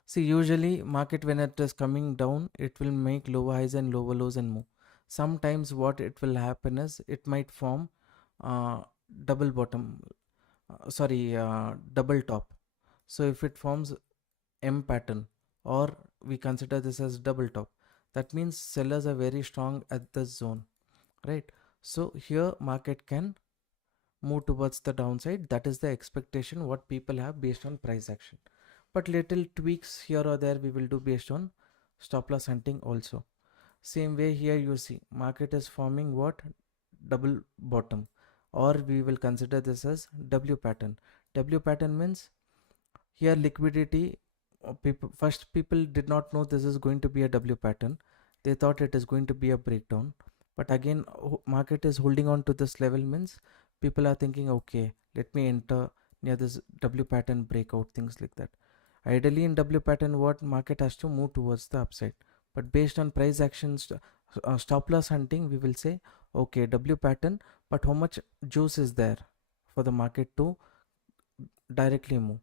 See, usually market when it is coming down, it will make lower highs and lower lows and move. Sometimes what it will happen is it might form uh, double bottom, double top. So if it forms M pattern, or we consider this as double top, that means sellers are very strong at the zone, right? So here market can move towards the downside. That is the expectation what people have based on price action, but little tweaks here or there we will do based on stop loss hunting also. Same way here you see market is forming what, double bottom, or we will consider this as W pattern. W pattern means here liquidity, people did not know this is going to be a W pattern. They thought it is going to be a breakdown, but again market is holding on to this level means people are thinking, okay, let me enter near this W pattern breakout, things like that. Ideally in W pattern what market has to move towards the upside, but based on price actions, stop loss hunting, we will say okay, W pattern, but how much juice is there for the market to directly move.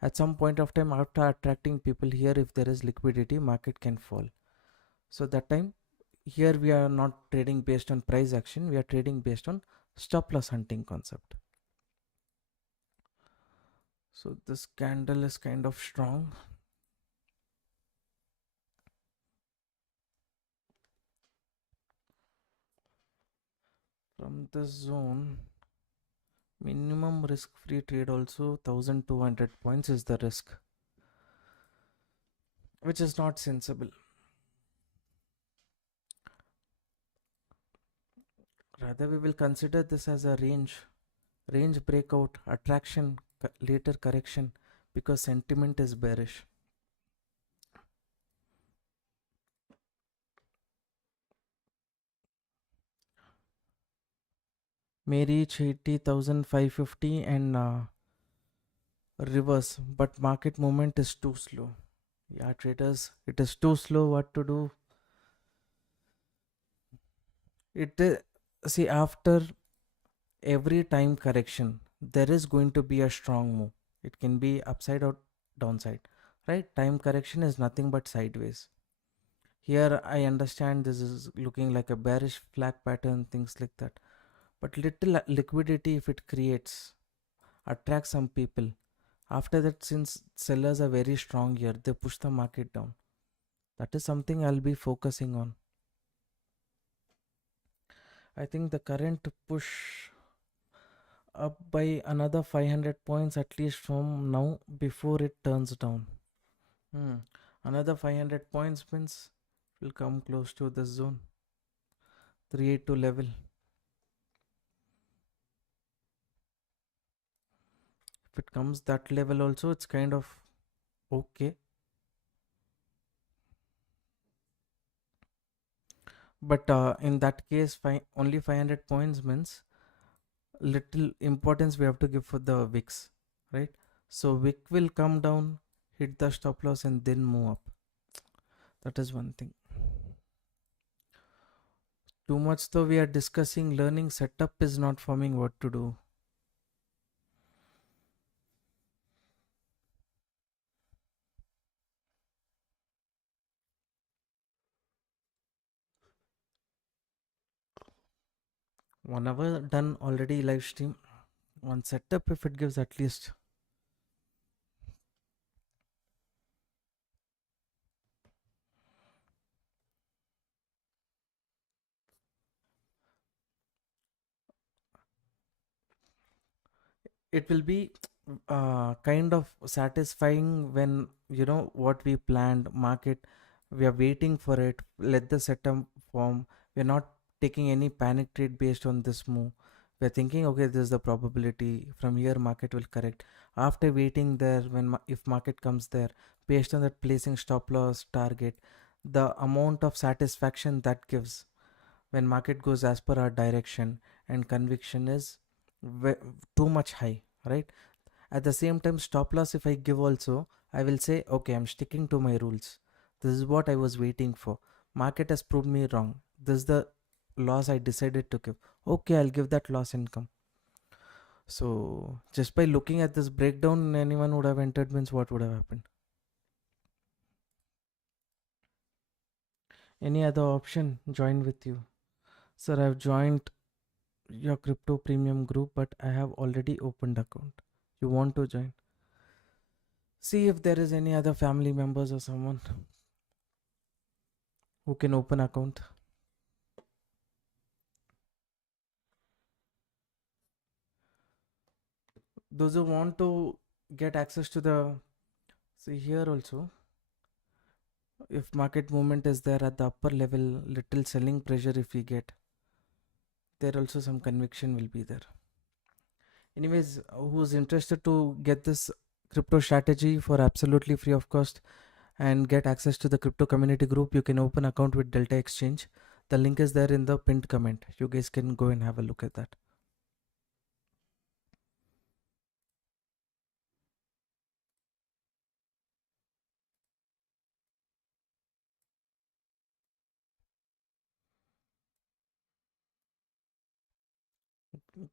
At some point of time after attracting people here, if there is liquidity, market can fall. So that time here we are not trading based on price action, we are trading based on stop loss hunting concept. So this candle is kind of strong. From this zone, minimum risk free trade also 1200 points is the risk, which is not sensible. Rather we will consider this as a range breakout, attraction, later correction because sentiment is bearish. May reach 80,550 and reverse, but market movement is too slow. Yeah, traders, it is too slow. What to do? It is, see, after every time correction, there is going to be a strong move. It can be upside or downside, right? Time correction is nothing but sideways. Here, I understand this is looking like a bearish flag pattern, things like that. But little liquidity, if it creates, attracts some people. After that, since sellers are very strong here, they push the market down. That is something I'll be focusing on. I think the current push up by another 500 points at least from now before it turns down. Another 500 points means will come close to this zone 382 level. If it comes that level also, it's kind of okay. But in that case, only 500 points means little importance we have to give for the wicks, right? So wick will come down, hit the stop loss and then move up. That is one thing. Too much though we are discussing, learning setup is not forming what to do. One hour done already live stream. One setup if it gives at least. It will be kind of satisfying when you know what we planned market, we are waiting for it, let the setup form. We're not taking any panic trade based on this move. We're thinking, okay, this is the probability from here market will correct. After waiting there, when if market comes there, based on that placing stop loss target, the amount of satisfaction that gives when market goes as per our direction and conviction is too much high, right? At the same time, stop loss if I give also, I will say, okay, I'm sticking to my rules. This is what I was waiting for. Market has proved me wrong. This is the loss I decided to give. Okay, I'll give that loss income. So just by looking at this breakdown, anyone would have entered means what would have happened? Any other option? Join with you. Sir, I've joined your crypto premium group, but I have already opened account. You want to join? See if there is any other family members or someone who can open account. Those who want to get access to the, see here also, if market movement is there at the upper level, little selling pressure if we get, there also some conviction will be there. Anyways, who's interested to get this crypto strategy for absolutely free of cost and get access to the crypto community group, you can open account with Delta Exchange. The link is there in the pinned comment. You guys can go and have a look at that.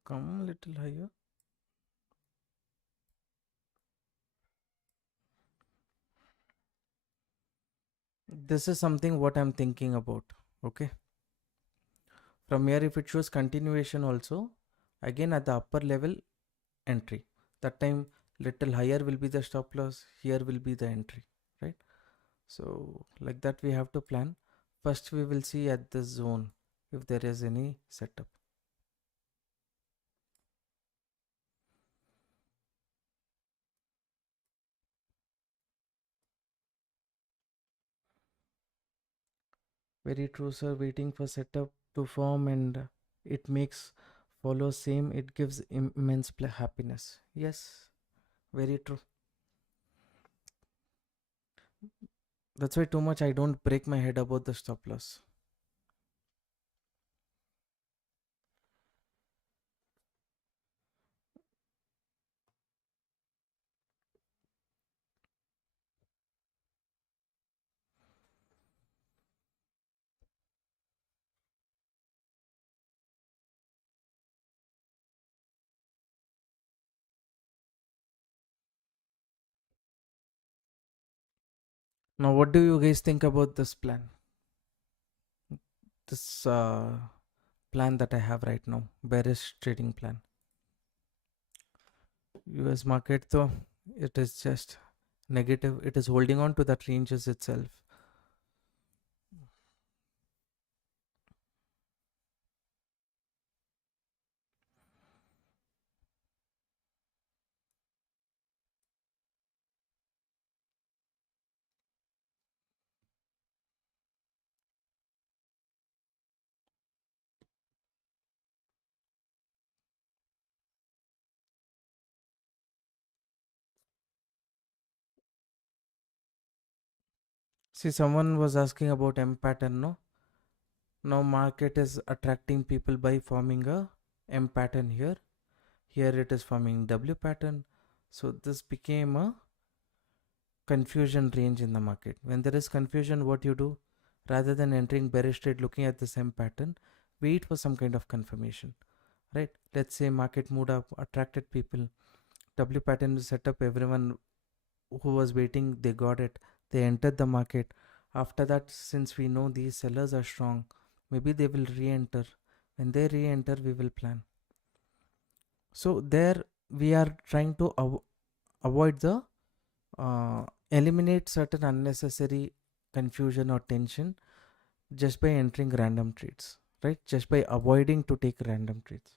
Come a little higher. This is something what I'm thinking about. Okay. From here, if it shows continuation also, again at the upper level entry. That time little higher will be the stop loss. Here will be the entry, right? So like that we have to plan. First we will see at the zone if there is any setup. Very true, sir. Waiting for setup to form and it makes follow same. It gives immense happiness. Yes. Very true. That's why too much I don't break my head about the stop loss. Now, what do you guys think about this plan? This plan that I have right now, bearish trading plan. US market, though, it is just negative. It is holding on to that ranges itself. See, someone was asking about M pattern, no? Now market is attracting people by forming a M pattern here. Here it is forming W pattern. So this became a confusion range in the market. When there is confusion, what you do? Rather than entering bearish trade looking at the same pattern, wait for some kind of confirmation. Right? Let's say market moved up, attracted people. W pattern is set up, everyone who was waiting, they got it. They entered the market. After that, since we know these sellers are strong, maybe they will re-enter. When they re-enter, we will plan. So there we are trying to avoid the eliminate certain unnecessary confusion or tension just by entering random trades, right? Just by avoiding to take random trades.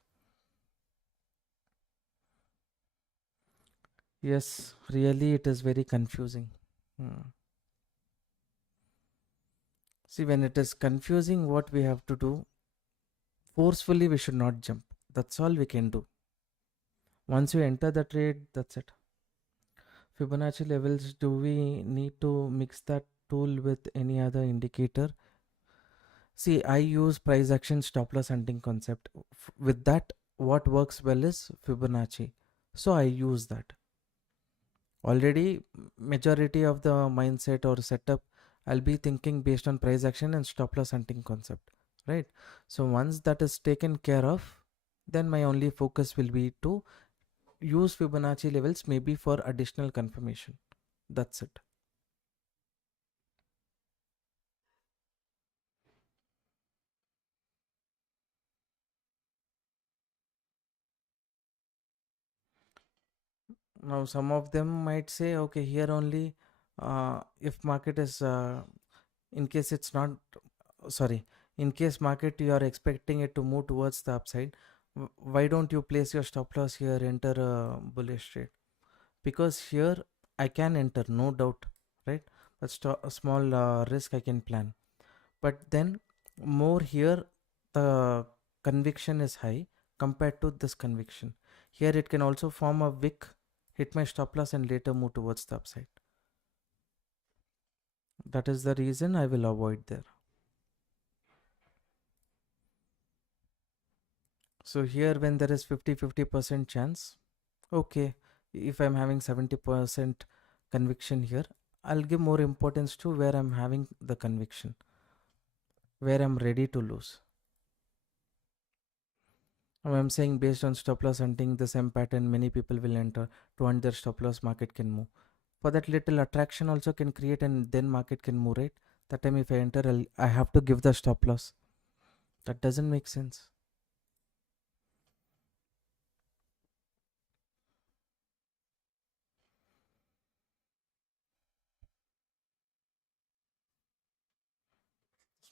Yes, really it is very confusing. See, when it is confusing, what we have to do, forcefully we should not jump. That's all we can do. Once you enter the trade, that's it. Fibonacci levels, do we need to mix that tool with any other indicator? See, I use price action stop loss hunting concept. With that, what works well is Fibonacci. So I use that. Already, majority of the mindset or setup, I'll be thinking based on price action and stop loss hunting concept, right? So once that is taken care of, then my only focus will be to use Fibonacci levels maybe for additional confirmation. That's it. Now some of them might say, okay, here only if market is in case it's not sorry, in case market you are expecting it to move towards the upside, why don't you place your stop loss here, enter a bullish trade? Because here I can enter, no doubt, right? But a small risk I can plan. But then more here, the conviction is high compared to this conviction. Here it can also form a wick, hit my stop loss and later move towards the upside. That is the reason I will avoid there. So here when there is 50% chance, okay, if I'm having 70% conviction here, I'll give more importance to where I'm having the conviction, where I'm ready to lose. Now I'm saying based on stop loss hunting, the same pattern many people will enter to earn their stop loss, market can move. For that little attraction also can create and then market can move, right? That time if I enter, I have to give the stop loss. That doesn't make sense.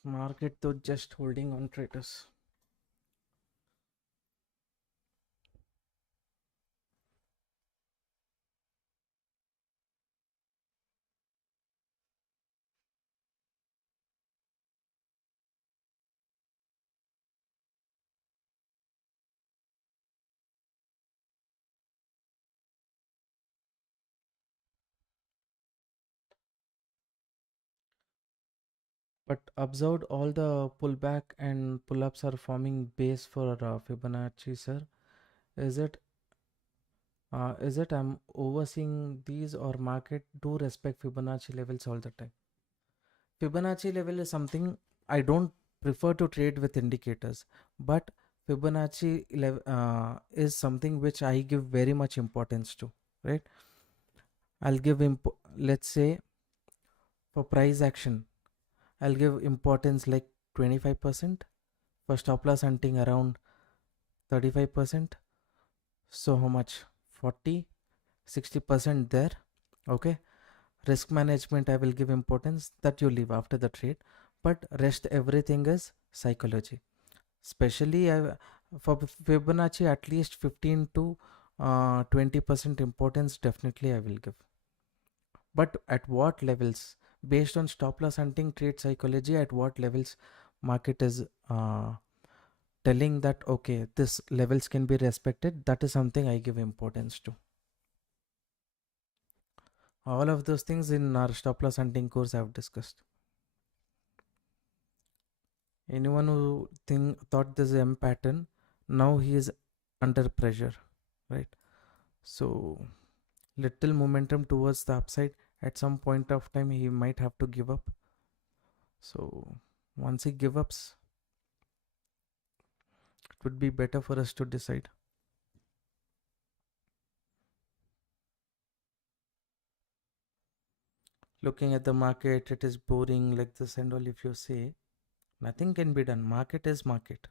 Market though just holding on traders. But observed all the pullback and pull-ups are forming base for Fibonacci, sir. Is it I'm overseeing these or market do respect Fibonacci levels all the time? Fibonacci level is something I don't prefer to trade with indicators, but Fibonacci level is something which I give very much importance to, right? I'll give let's say for price action, I'll give importance like 25%, for stop loss hunting around 35%. So how much? 40, 60% there. Okay. Risk management I will give importance, that you leave after the trade, but rest everything is psychology. Especially for Fibonacci, at least 15 to 20% importance definitely I will give. But at what levels? Based on stop loss hunting, trade psychology, at what levels market is telling that okay, this levels can be respected, that is something I give importance to. All of those things in our stop loss hunting course I have discussed. Anyone who thought this is M pattern, now he is under pressure, right? So little momentum towards the upside, at some point of time he might have to give up. So once he gives up, it would be better for us to decide. Looking at the market, it is boring like this and all. If you say nothing can be done, market is market.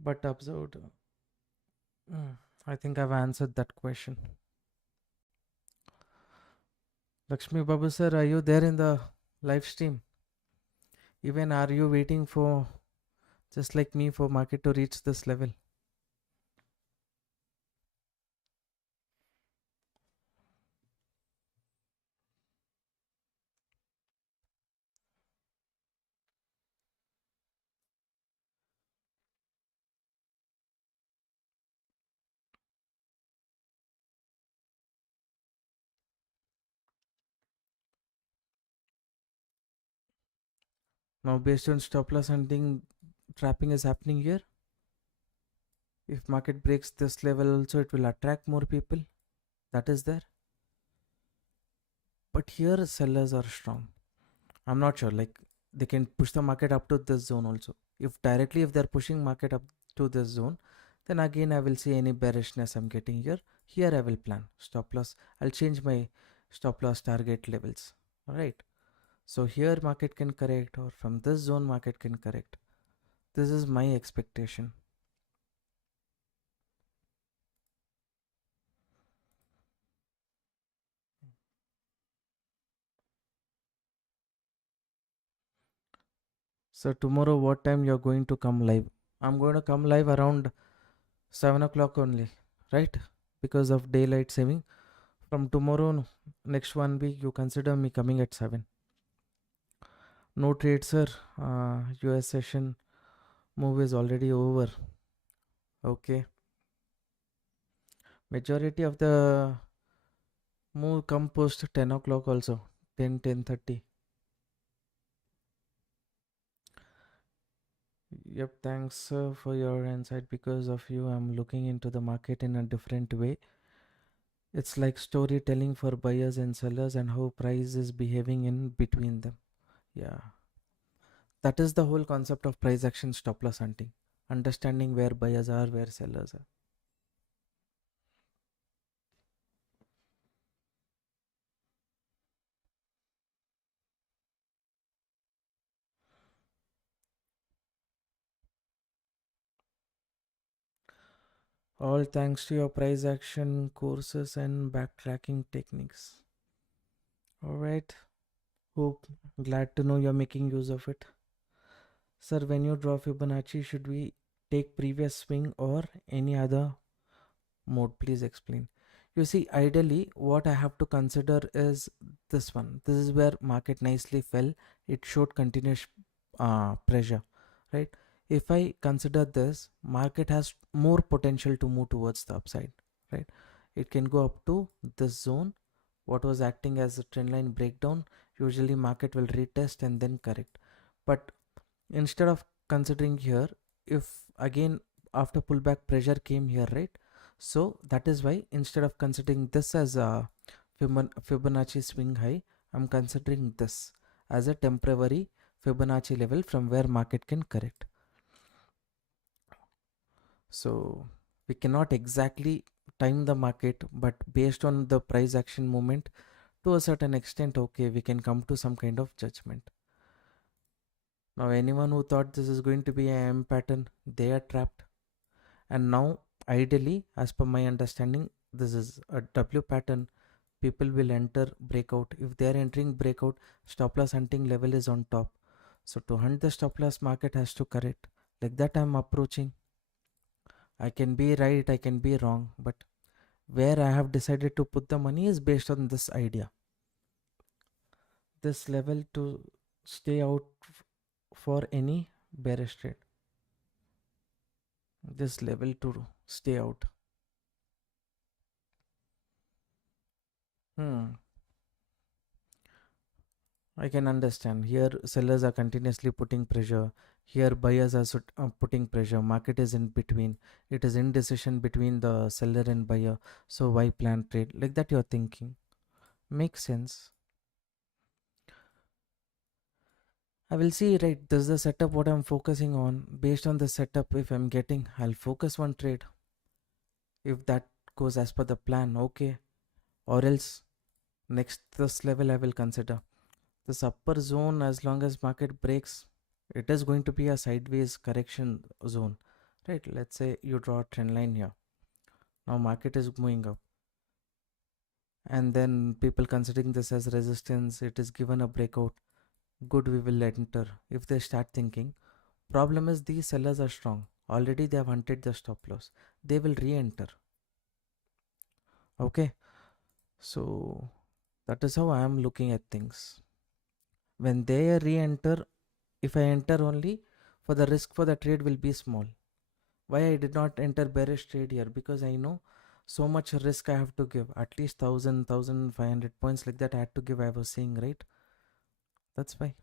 But observed, I think I've answered that question. Lakshmi Babu sir, are you there in the live stream? Even are you waiting for, just like me, for market to reach this level? Now based on stop loss hunting, trapping is happening here. If market breaks this level also, it will attract more people. That is there. But here sellers are strong. I'm not sure, like they can push the market up to this zone also. If they're pushing market up to this zone, then again I will see any bearishness I'm getting here. Here I will plan stop loss. I'll change my stop loss target levels. All right. So here market can correct, or from this zone market can correct. This is my expectation. So tomorrow what time you're going to come live? I'm going to come live around 7 o'clock only, right? Because of daylight saving. From tomorrow, next 1 week, you consider me coming at 7. No trade, sir. US session move is already over. Okay. Majority of the move come post 10 o'clock also. 10, 10:30. Yep, thanks for your insight. Because of you, I'm looking into the market in a different way. It's like storytelling for buyers and sellers and how price is behaving in between them. Yeah. That is the whole concept of price action stop loss hunting. Understanding where buyers are, where sellers are. All thanks to your price action courses and backtracking techniques. Alright. Hope, glad to know you're making use of it. Sir, when you draw Fibonacci, should we take previous swing or any other mode? Please explain. You see, ideally, what I have to consider is this one. This is where market nicely fell. It showed continuous pressure, right? if I consider this, market has more potential to move towards the upside, right? It can go up to this zone, what was acting as a trend line breakdown. Usually market will retest and then correct. But instead of considering here, if again after pullback pressure came here, right? So that is why instead of considering this as a Fibonacci swing high, I'm considering this as a temporary Fibonacci level from where market can correct. So we cannot exactly time the market, but based on the price action movement, to a certain extent, okay, we can come to some kind of judgment. Now anyone who thought this is going to be a M pattern, they are trapped. And now ideally, as per my understanding, this is a W pattern. People will enter breakout. If they are entering breakout, stop loss hunting level is on top. So to hunt the stop loss, market has to correct. Like that I'm approaching. I can be right, I can be wrong, but where I have decided to put the money is based on this idea. This level to stay out for any bearish trade. This level to stay out. I can understand. Here sellers are continuously putting pressure. Here buyers are putting pressure. Market is in between. It is indecision between the seller and buyer. So why plan trade? Like that you're thinking. Makes sense. I will see, right? This is the setup what I'm focusing on. Based on the setup, if I'm getting, I'll focus one trade. If that goes as per the plan, okay. Or else next this level I will consider. This upper zone, as long as market breaks, it is going to be a sideways correction zone, right? Let's say you draw a trend line here. Now market is moving up, and then people considering this as resistance, it is given a breakout. Good, we will enter. If they start thinking, problem is these sellers are strong. Already they have hunted the stop loss. They will re-enter. Okay, so that is how I am looking at things. When they re-enter, if I enter only, for the risk for the trade will be small. Why I did not enter bearish trade here? Because I know so much risk I have to give, at least 1,500 points like that I had to give, I was saying, right? That's why.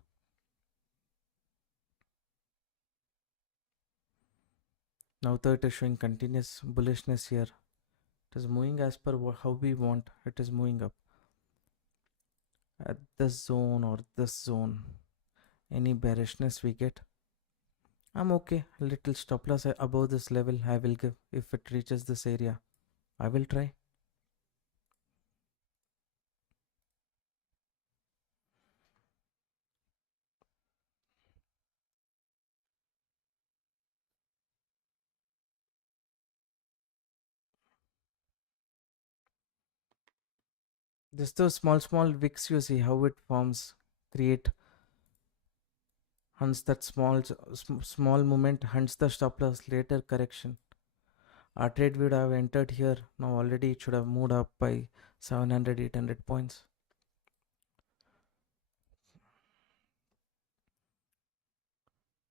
Now that it is showing continuous bullishness here. It is moving as per how we want. It is moving up at this zone or this zone. Any bearishness we get, I'm okay. A little stop loss above this level I will give. If it reaches this area, I will try. Just those small wicks, you see how it forms, create, hunts that small movement, hunts the stop loss, later correction. Our trade would have entered here. Now already it should have moved up by 700, 800 points.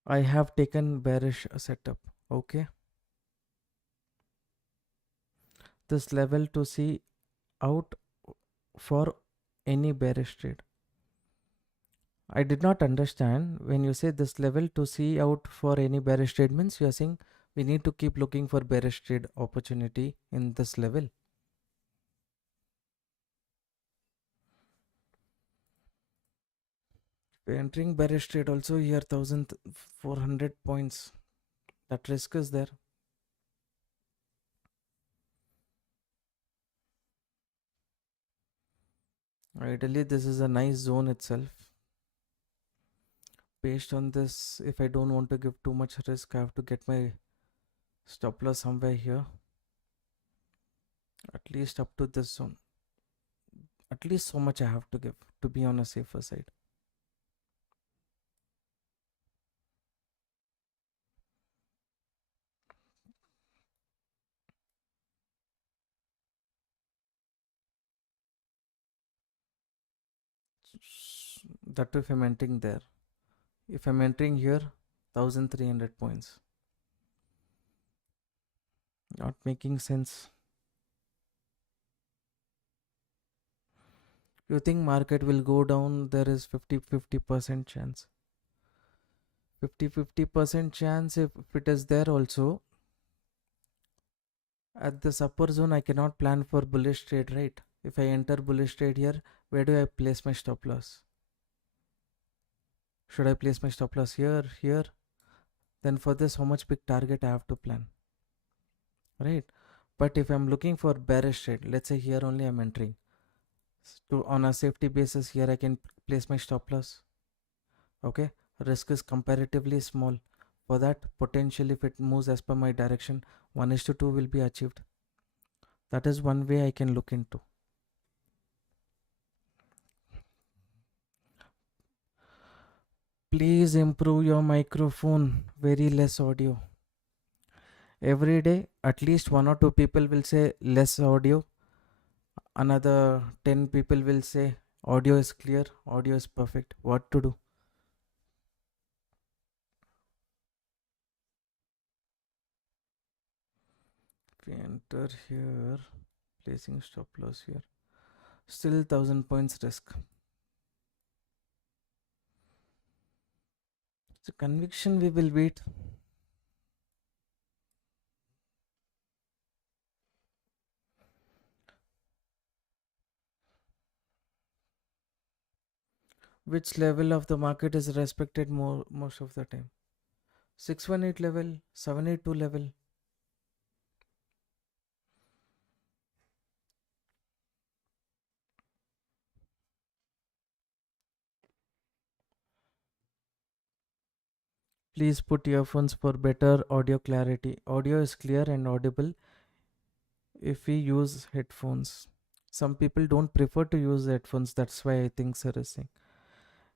I have taken bearish setup. Okay. This level to see out for any bearish trade. I did not understand when you say this level to see out for any bearish trade means you are saying we need to keep looking for bearish trade opportunity in this level. We're entering bearish trade also here 1400 points. That risk is there. Ideally, this is a nice zone itself. Based on this, if I don't want to give too much risk, I have to get my stop loss somewhere here. At least up to this zone. At least so much I have to give to be on a safer side. That if I'm entering there. If I'm entering here, 1300 points. Not making sense. You think market will go down? There is 50% chance. 50% chance. If it is there also, at this upper zone I cannot plan for bullish trade, right? If I enter bullish trade here, where do I place my stop loss? Should I place my stop loss here? Then for this, how much big target I have to plan, right? But if I'm looking for bearish trade, let's say here only I'm entering to on a safety basis, here I can place my stop loss. Okay, risk is comparatively small. For that, potential, if it moves as per my direction, 1:2 will be achieved. That is one way I can look into. Please improve your microphone. Very less audio. Every day, at least 1 or 2 people will say less audio. Another 10 people will say audio is clear, audio is perfect. What to do? If we enter here, placing stop loss here, still 1000 points risk. So conviction we will beat. Which level of the market is respected most of the time? 618 level, 782 level. Please put earphones for better audio clarity. Audio is clear and audible if we use headphones. Some people don't prefer to use headphones, that's why I think sir is saying.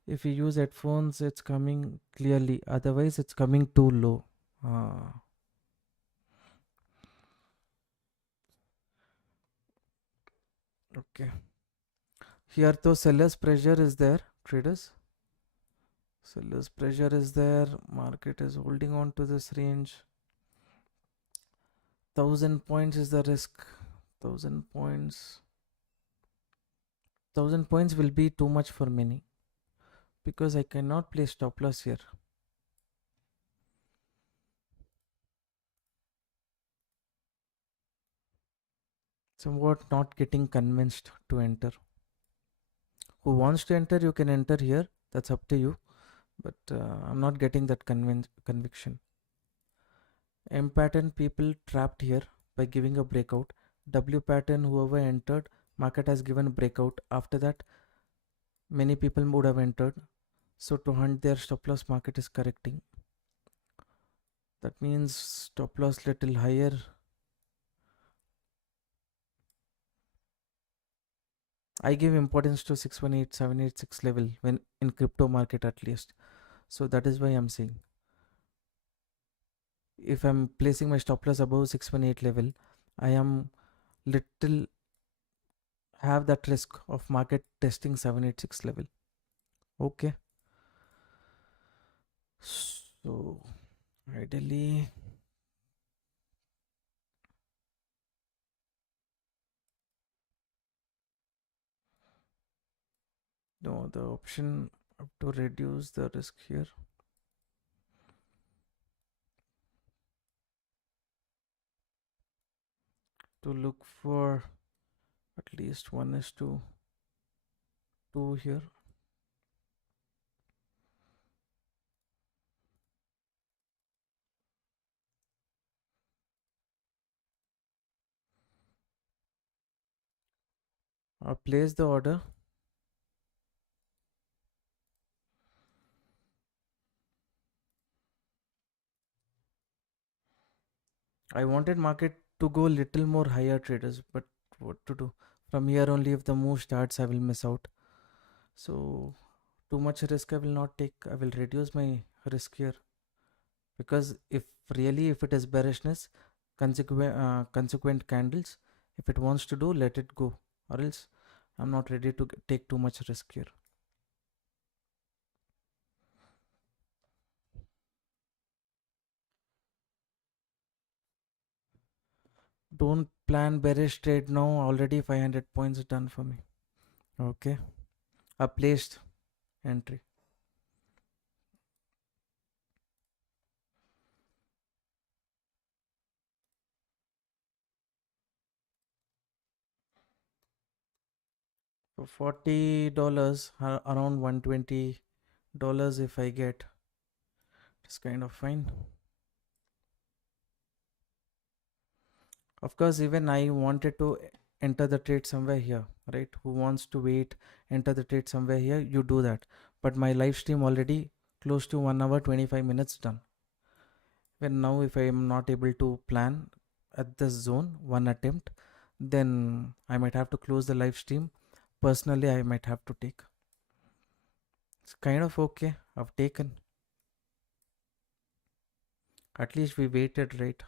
If you use headphones, it's coming clearly, otherwise it's coming too low. Okay. Here though sellers pressure is there, traders. Sellers pressure is there. Market is holding on to this range. 1000 points is the risk. 1000 points. 1000 points will be too much for many because I cannot place stop loss here. Somewhat not getting convinced to enter. Who wants to enter, you can enter here. That's up to you. But I'm not getting that conviction. M pattern people trapped here by giving a breakout. W pattern, whoever entered, market has given breakout. After that, many people would have entered. So to hunt their stop loss, market is correcting. That means stop loss little higher. I give importance to 618, 786 level when in crypto market at least. So that is why I'm saying. If I'm placing my stop loss above 618 level, I am little have that risk of market testing 786 level. Okay. So ideally, no, the option to reduce the risk here. To look for at least 1:2 here. Place the order. I wanted market to go little more higher, traders, but what to do? From here only, if the move starts, I will miss out. So too much risk I will not take. I will reduce my risk here, because if it is bearishness, consequent candles, if it wants to do, let it go, or else I'm not ready to take too much risk here. Don't plan bearish trade now. Already 500 points done for me. Okay. A placed entry. For $40, around $120 if I get. It's kind of fine. Of course, even I wanted to enter the trade somewhere here, right? Who wants to wait, enter the trade somewhere here, you do that. But my live stream already close to 1 hour 25 minutes done. When now if I am not able to plan at this zone, one attempt, then I might have to close the live stream. Personally, I might have to take. It's kind of okay. I've taken. At least we waited, right?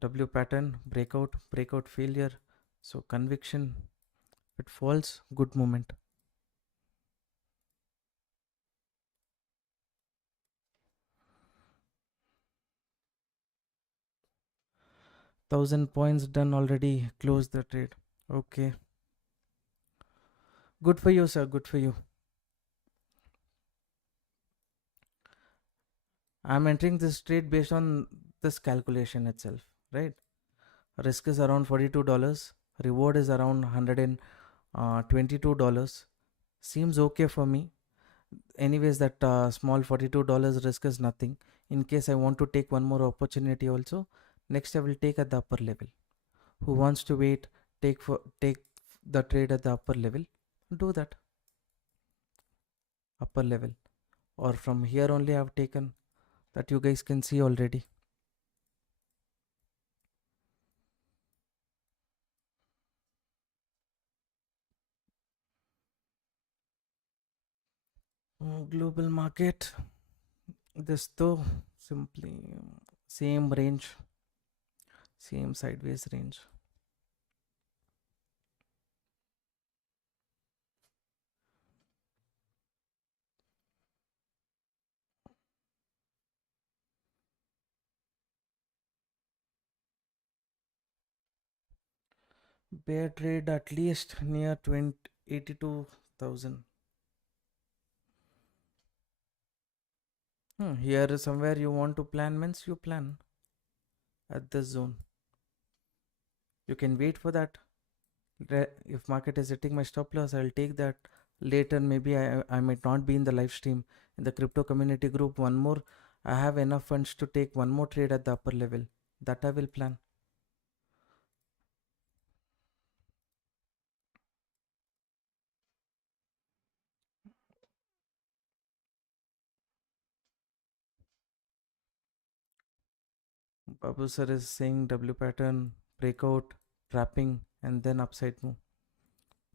W pattern, breakout failure. So conviction, it falls, good moment. 1,000 points done already. Close the trade. Okay. Good for you, sir. Good for you. I'm entering this trade based on this calculation itself, right? Risk is around $42. Reward is around $122. Seems okay for me. Anyways, that small $42 risk is nothing. In case I want to take one more opportunity also, next I will take at the upper level. Who wants to wait, take the trade at the upper level, do that. Upper level, or from here only I have taken, that you guys can see already. Global market, this though simply same range, same sideways range. Bear trade at least near 82,000. Here is somewhere you want to plan, means you plan at this zone. You can wait for that. If market is hitting my stop loss, I'll take that later. Maybe I might not be in the live stream. In the crypto community group, one more, I have enough funds to take one more trade at the upper level. That I will plan. Babu sir is saying W pattern, breakout, trapping, and then upside move.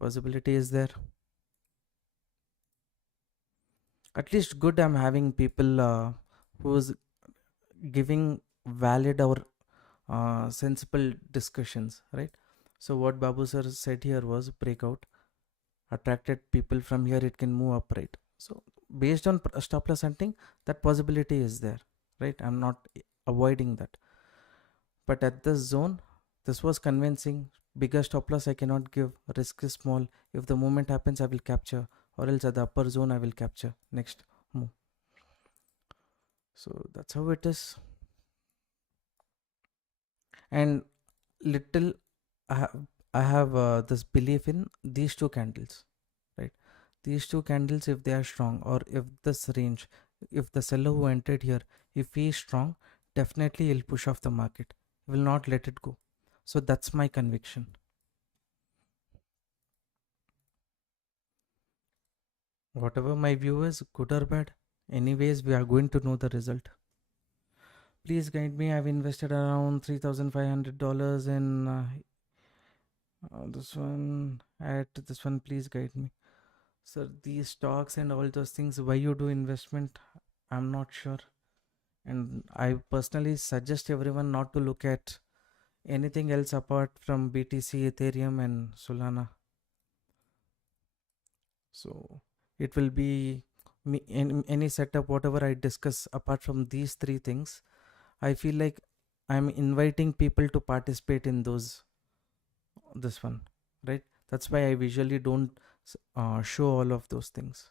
Possibility is there. At least good I'm having people who's giving valid or sensible discussions, right? So what Babu sir said here was breakout, attracted people from here, it can move upright. So based on stop loss hunting, that possibility is there, right? I'm not avoiding that. But at this zone, this was convincing. Bigger stop loss I cannot give, risk is small. If the movement happens, I will capture, or else at the upper zone I will capture next move. So that's how it is. And little I have this belief in these two candles, right? These two candles, if they are strong, or if this range, if the seller who entered here, if he is strong, definitely he'll push off the market, will not let it go. So that's my conviction. Whatever my view is, good or bad, anyways we are going to know the result. Please guide me. I've invested around $3,500 in this one. At this one, please guide me, sir. These stocks and all those things, why you do investment, I'm not sure. And I personally suggest everyone not to look at anything else apart from BTC, Ethereum, and Solana. So it will be me in any setup, whatever I discuss apart from these three things, I feel like I'm inviting people to participate in those, this one, right? That's why I visually don't show all of those things.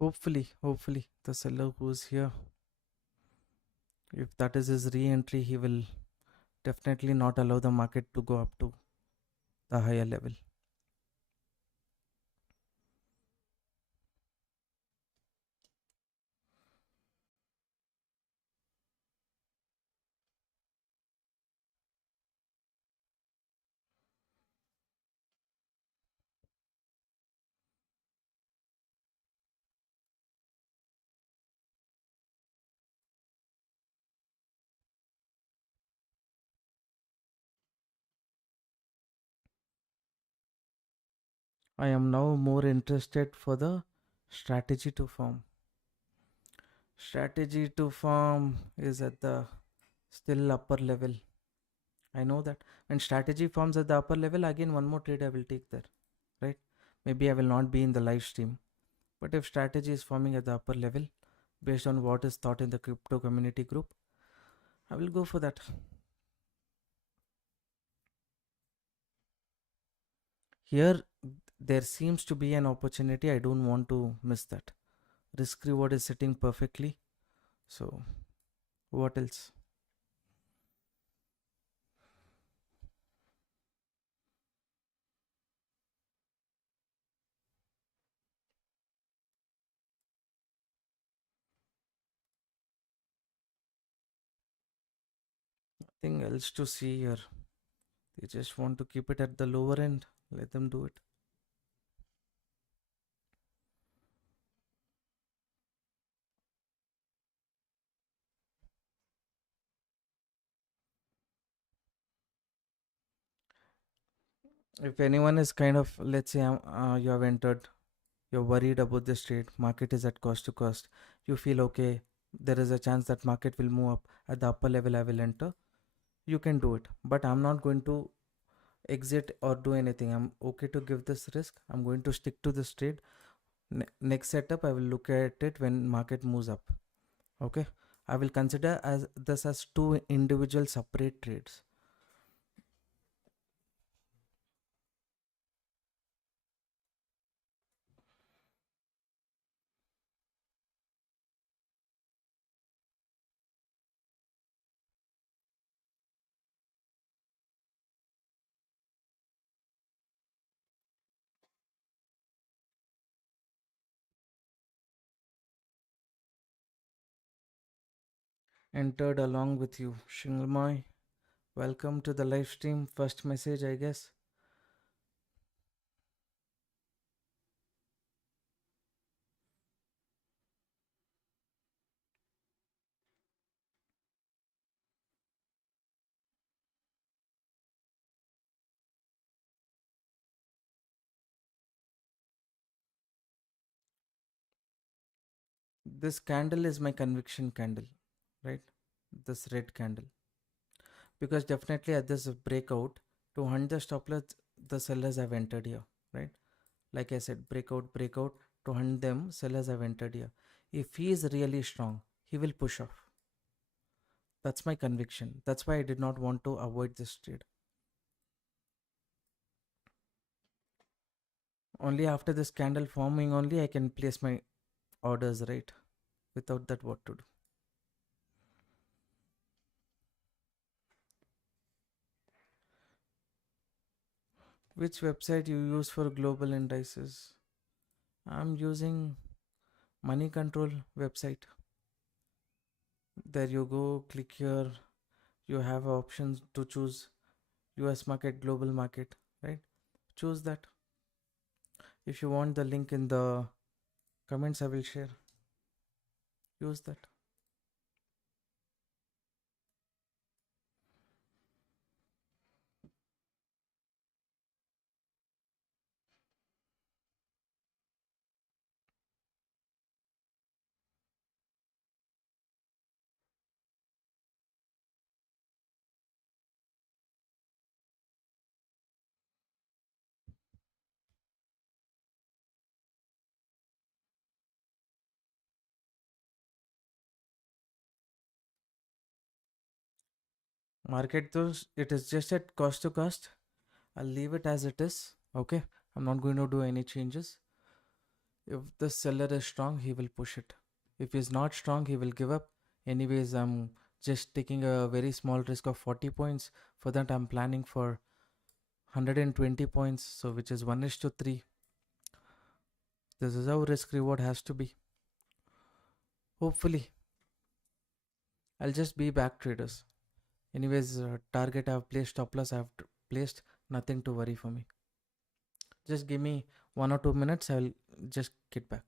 Hopefully the seller who's here, if that is his re-entry, he will definitely not allow the market to go up to the higher level. I am now more interested for the strategy to form. Strategy to form is at the still upper level. I know that when strategy forms at the upper level, again one more trade I will take there, right? Maybe I will not be in the live stream, but if strategy is forming at the upper level based on what is taught in the crypto community group, I will go for that. Here there seems to be an opportunity. I don't want to miss that. Risk reward is sitting perfectly. So what else? Nothing else to see here. They just want to keep it at the lower end. Let them do it. If anyone is kind of, let's say, you have entered, you're worried about this trade, market is at cost to cost, you feel okay, there is a chance that market will move up at the upper level, I will enter. You can do it, but I'm not going to exit or do anything. I'm okay to give this risk. I'm going to stick to this trade. Next setup, I will look at it when market moves up. Okay, I will consider as this as two individual separate trades. Entered along with you, Shinglmoy. Welcome to the live stream. First message, I guess. This candle is my conviction candle, right? This red candle. Because definitely at this breakout, to hunt the stop loss, the sellers have entered here, right? Like I said, breakout, to hunt them, sellers have entered here. If he is really strong, he will push off. That's my conviction. That's why I did not want to avoid this trade. Only after this candle forming, only I can place my orders, right? Without that, what to do? Which website you use for global indices? I'm using Money Control website. There you go, click here. You have options to choose US market, global market, right? Choose that. If you want the link in the comments, I will share. Use that. Market those, it is just at cost to cost. I'll leave it as it is. Okay. I'm not going to do any changes. If the seller is strong, he will push it. If he's not strong, he will give up. Anyways, I'm just taking a very small risk of 40 points. For that, I'm planning for 120 points. So which is 1:3. This is how risk reward has to be. Hopefully, I'll just be back traders. Anyways, target I've placed, stop loss I've placed, nothing to worry for me. Just give me 1 or 2 minutes, I'll just get back.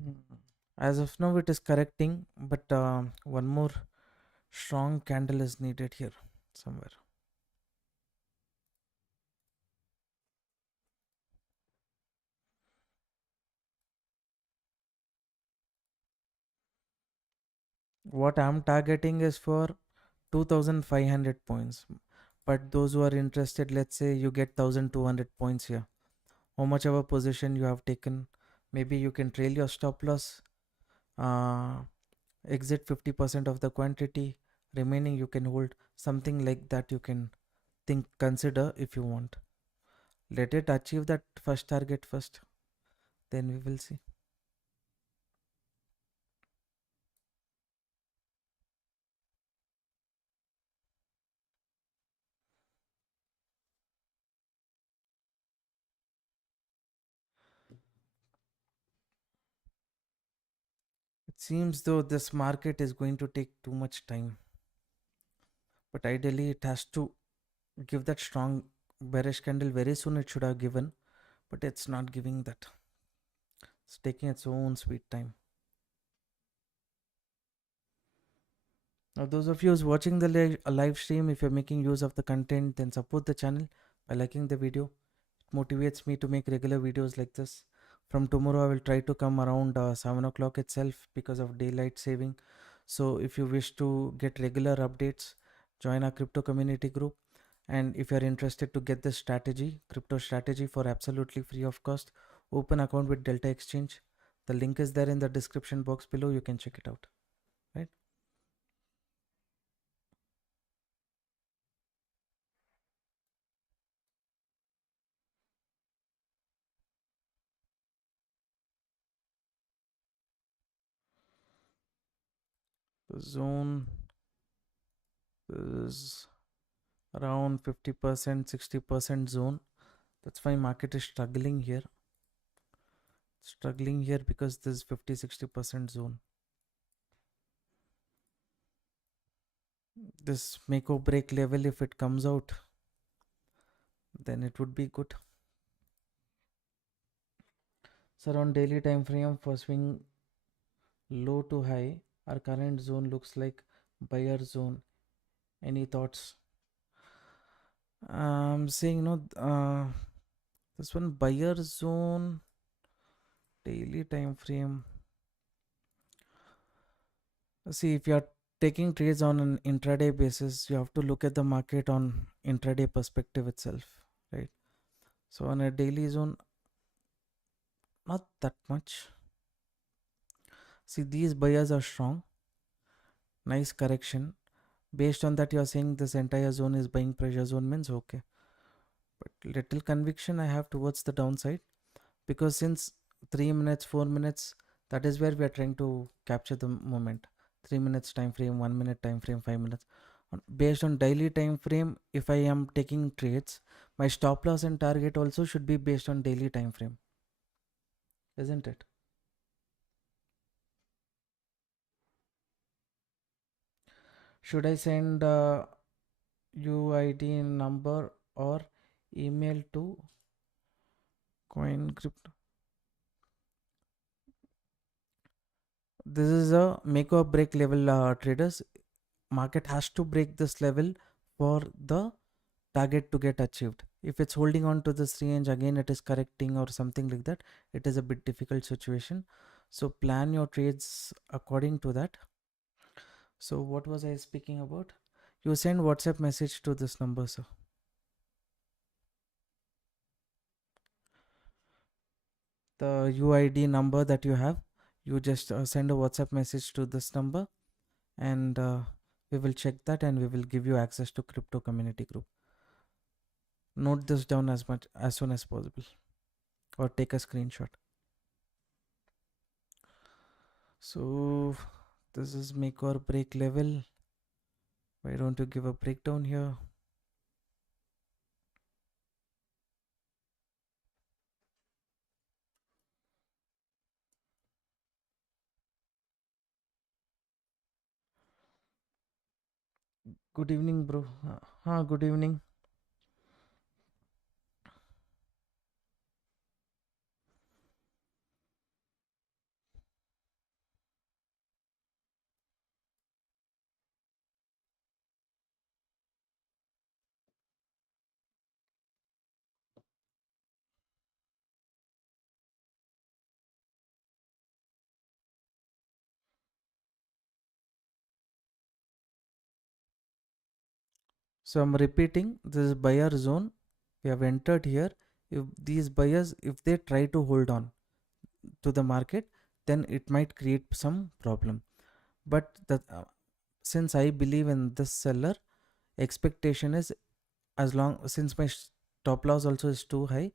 Mm. As of now, it is correcting, but one more strong candle is needed here somewhere. What I'm targeting is for 2500 points. But those who are interested, let's say you get 1200 points here. How much of a position you have taken, maybe you can trail your stop loss, uh, exit 50% of the quantity, remaining you can hold, something like that you can consider if you want. Let it achieve that first target first, then we will see. It seems though this market is going to take too much time, but ideally it has to give that strong bearish candle very soon. It should have given, but it's not giving that. It's taking its own sweet time. Now those of you who's watching the live stream, if you're making use of the content, then support the channel by liking the video. It motivates me to make regular videos like this. From tomorrow I will try to come around 7 o'clock itself because of daylight saving. So if you wish to get regular updates, join our crypto community group. And if you're interested to get this strategy, crypto strategy for absolutely free of cost, open account with Delta Exchange. The link is there in the description box below. You can check it out. Right? The zone is around 50%, 60% zone. That's why market is struggling here. Struggling here because this 50-60% zone. This make or break level, if it comes out, then it would be good. So on daily time frame for swing low to high, our current zone looks like buyer zone. Any thoughts? I'm saying no. This one buyer zone, daily time frame. See, if you're taking trades on an intraday basis, you have to look at the market on intraday perspective itself, right? So on a daily zone, not that much. See, these buyers are strong. Nice correction. Based on that, you're saying this entire zone is buying pressure zone, means okay. But little conviction I have towards the downside, because since 3 minutes, 4 minutes, that is where we are trying to capture the moment. 3 minutes time frame, 1 minute time frame, 5 minutes. Based on daily time frame, if I am taking trades, my stop loss and target also should be based on daily time frame, isn't it? Should I send UID number or email to CoinCrypt? This is a make or break level, traders. Market has to break this level for the target to get achieved. If it's holding on to this range, again it is correcting or something like that, it is a bit difficult situation. So plan your trades according to that. So what was I speaking about? You send WhatsApp message to this number, sir. The UID number that you have, you just send a WhatsApp message to this number, and we will check that and we will give you access to crypto community group. Note this down as soon as possible, or take a screenshot. So this is make or break level. Why don't you give a breakdown here? Good evening, bro. Good evening. So I'm repeating, this is buyer zone. We have entered here. If these buyers, if they try to hold on to the market, then it might create some problem. But since I believe in this seller, expectation is, as long since my stop loss also is too high,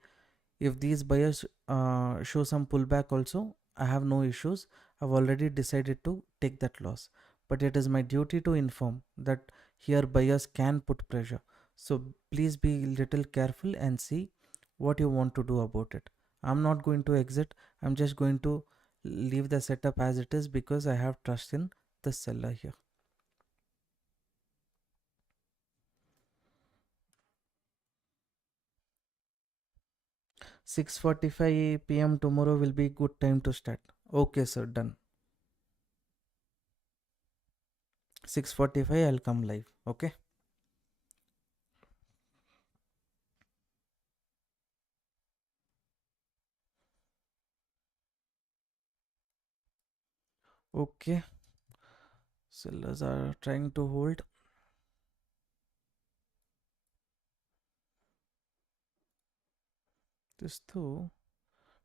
if these buyers show some pullback also, I have no issues. I've already decided to take that loss, but it is my duty to inform that here buyers can put pressure. So please be little careful and see what you want to do about it. I'm not going to exit. I'm just going to leave the setup as it is because I have trust in the seller here. 6:45 p.m. tomorrow will be good time to start. Okay, sir, done. 6:45 I'll come live. Okay. Okay. Sellers are trying to hold. This though,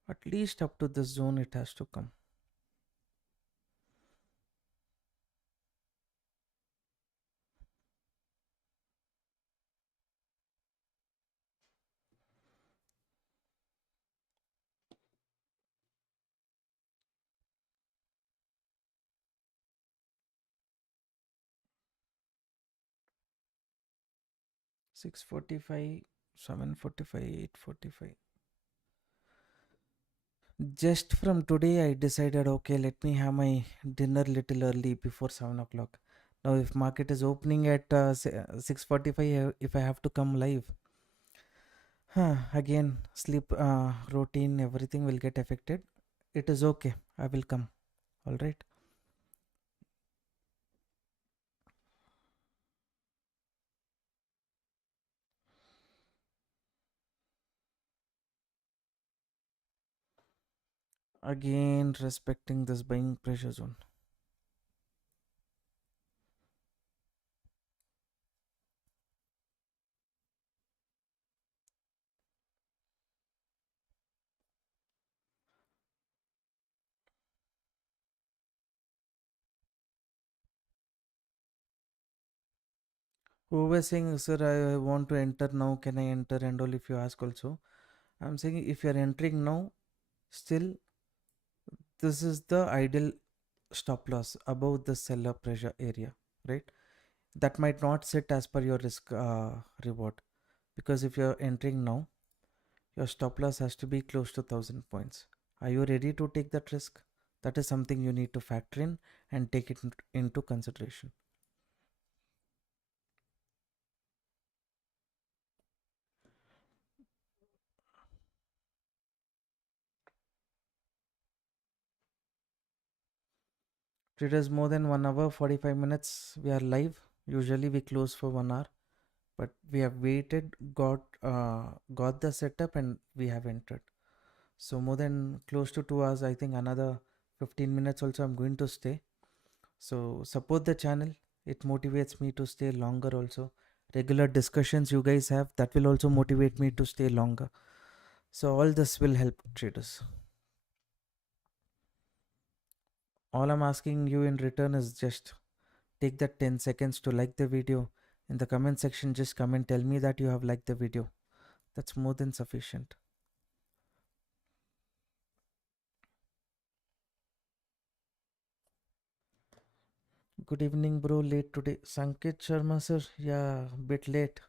at least up to this zone it has to come. — 6:45, 7:45, 8:45. Just from today I decided, okay, let me have my dinner little early before 7 o'clock. Now if market is opening at 6:45, if I have to come live, again sleep routine, everything will get affected. It is okay, I will come. All right. Again respecting this buying pressure zone. Who was saying, sir, I want to enter now, can I enter and all? If you ask also, I'm saying if you are entering now, still this is the ideal stop loss above the seller pressure area, right? That might not sit as per your risk reward, because if you're entering now, your stop loss has to be close to 1000 points. Are you ready to take that risk? That is something you need to factor in and take it into consideration. It is more than 1 hour, 45 minutes. We are live. Usually we close for 1 hour, but we have waited, got the setup, and we have entered. So more than close to 2 hours. I think another 15 minutes also I'm going to stay. So support the channel. It motivates me to stay longer also. Regular discussions you guys have, that will also motivate me to stay longer. So all this will help traders. All I'm asking you in return is just take that 10 seconds to like the video. In the comment section, just comment, tell me that you have liked the video. That's more than sufficient. Good evening, bro. Late today. Sanket Sharma, sir. Yeah, bit late.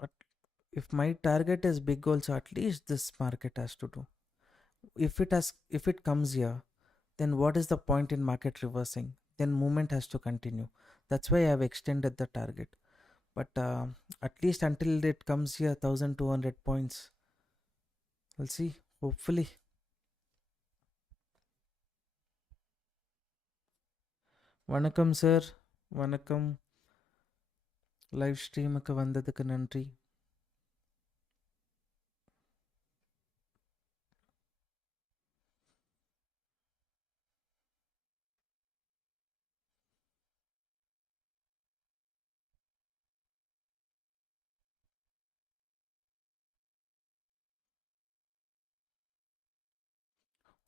But if my target is big, also at least this market has to do. If it comes here, then what is the point in market reversing? Then movement has to continue. That's why I have extended the target. But at least until it comes here, 1200 points. We'll see. Hopefully. Vanakkam, sir. Vanakkam. Live streamக்கு வந்ததுக்கு நன்றி.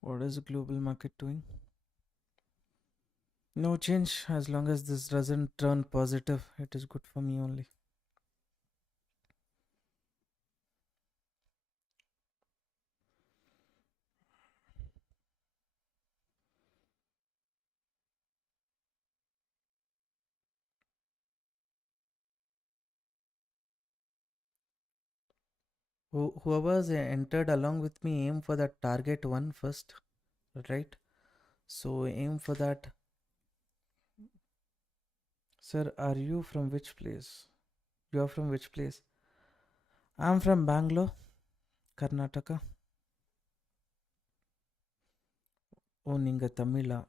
What is the global market doing? No change. As long as this doesn't turn positive, it is good for me only. Whoever's entered along with me, aim for that target one first, right? So aim for that. Sir, are you from which place? You are from which place? I'm from Bangalore, Karnataka. ஓ நீங்கள் தமிழா?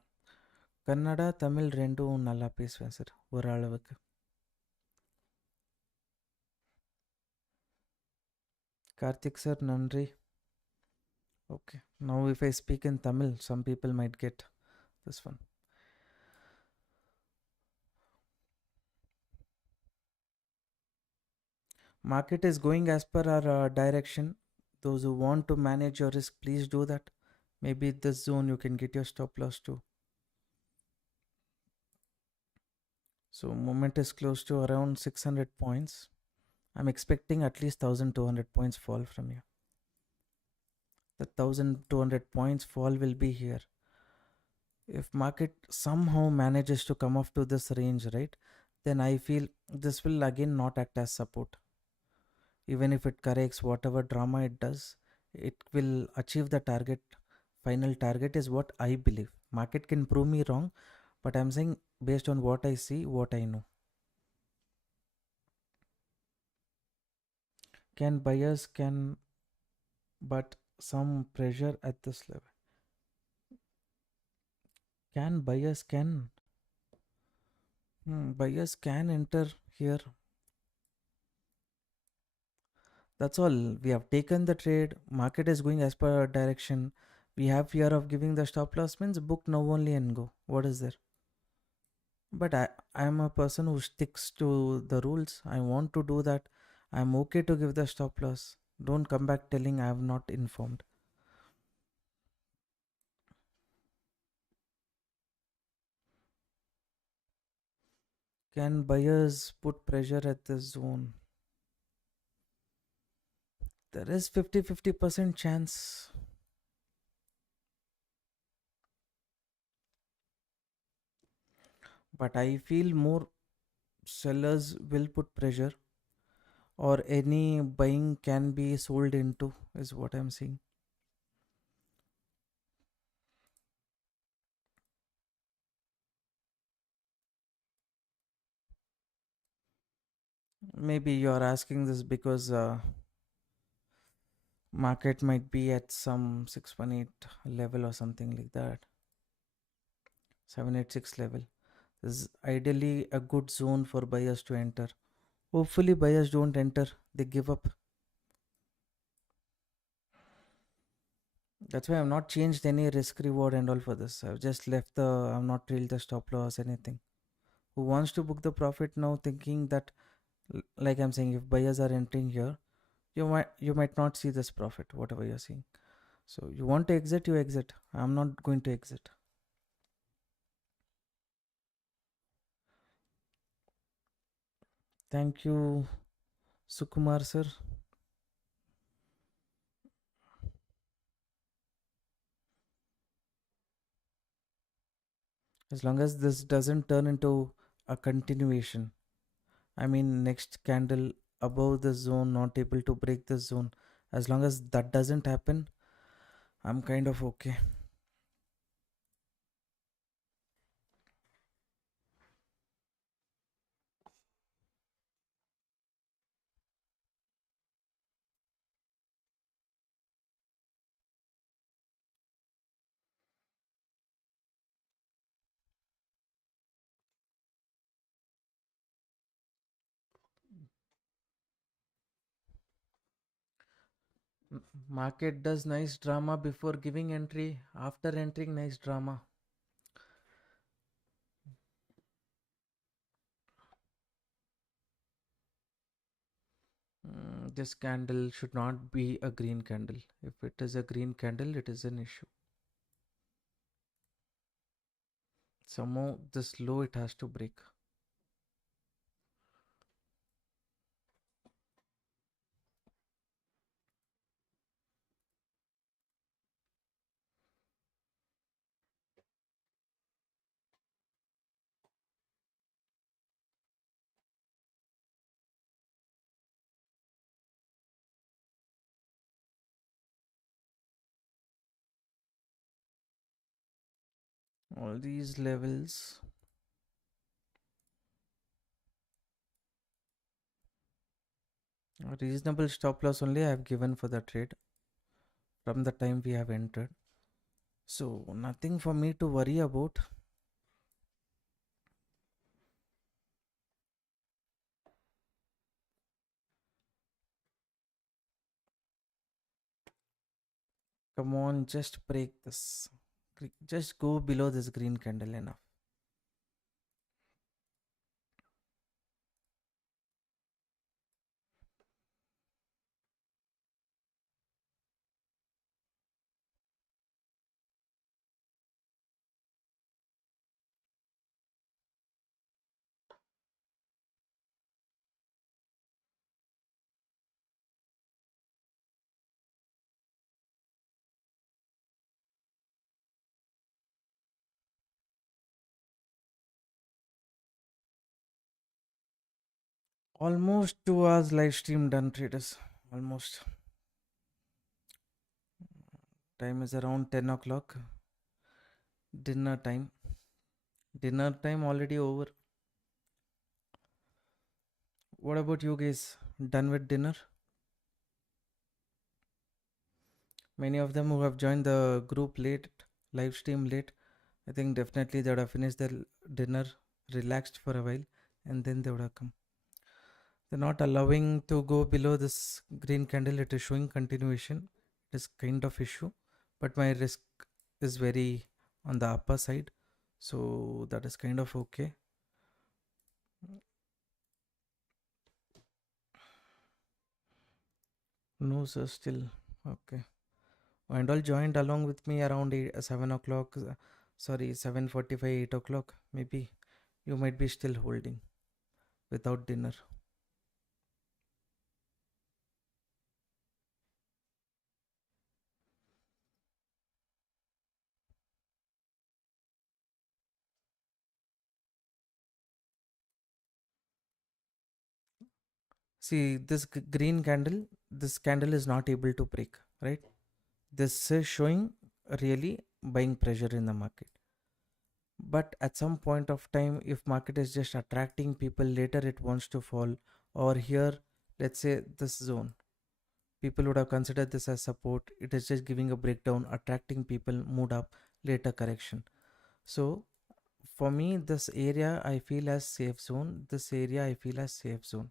கன்னடா தமிழ் ரெண்டும் நல்லா பேசுவேன் sir ஓரளவுக்கு. Karthik sir, நன்றி. Okay, now if I speak in Tamil, some people might get this one. Market is going as per our direction. Those who want to manage your risk, please do that. Maybe this zone you can get your stop loss too. So moment is close to around 600 points. I'm expecting at least 1200 points fall from here. The 1200 points fall will be here. If market somehow manages to come off to this range, right, then I feel this will again not act as support. Even if it corrects whatever drama it does, it will achieve the target. Final target is what I believe. Market can prove me wrong, but I'm saying based on what I see, what I know. Can buyers can, but some pressure at this level. Can buyers can? Buyers can enter here. That's all. We have taken the trade. Market is going as per our direction. We have fear of giving the stop loss means book now only and go. What is there? But I am a person who sticks to the rules. I want to do that. I'm okay to give the stop loss. Don't come back telling I have not informed. Can buyers put pressure at the zone? There is 50-50% chance. But I feel more sellers will put pressure, or any buying can be sold into, is what I'm seeing. Maybe you are asking this because market might be at some 618 level or something like that. 786 level. This is ideally a good zone for buyers to enter. Hopefully buyers don't enter, they give up. That's why I've not changed any risk reward and all for this. I've just left I've not trailed the stop loss, anything. Who wants to book the profit now thinking that, like I'm saying, if buyers are entering here, you might not see this profit, whatever you're seeing. So you want to exit, you exit. I'm not going to exit. Thank you, Sukumar sir. As long as this doesn't turn into a continuation, I mean, next candle above the zone, not able to break the zone. As long as that doesn't happen, I'm kind of okay. Market does nice drama before giving entry. After entering, nice drama. This candle should not be a green candle. If it is a green candle, it is an issue. Somehow this low it has to break. All these levels, a reasonable stop loss only I have given for the trade from the time we have entered. So nothing for me to worry about. Come on, just break this. Just go below this green candle enough. Almost 2 hours live stream done, traders. Almost. Time is around 10 o'clock. Dinner time. Dinner time already over. What about you guys? Done with dinner? Many of them who have joined the group late, live stream late, I think definitely they would have finished their dinner, relaxed for a while, and then they would have come. They're not allowing to go below this green candle. It is showing continuation. It is kind of issue, but my risk is very on the upper side, so that is kind of okay. No, sir, still okay. And all joined along with me around 7 o'clock. Sorry, 7:45, 8 o'clock. Maybe you might be still holding without dinner. See, this green candle, this candle is not able to break, right? This is showing really buying pressure in the market. But at some point of time, if market is just attracting people, later it wants to fall, Or here, let's say this zone, people would have considered this as support. It is just giving a breakdown, attracting people, mood up, later correction. So for me, this area I feel as safe zone, this area I feel as safe zone.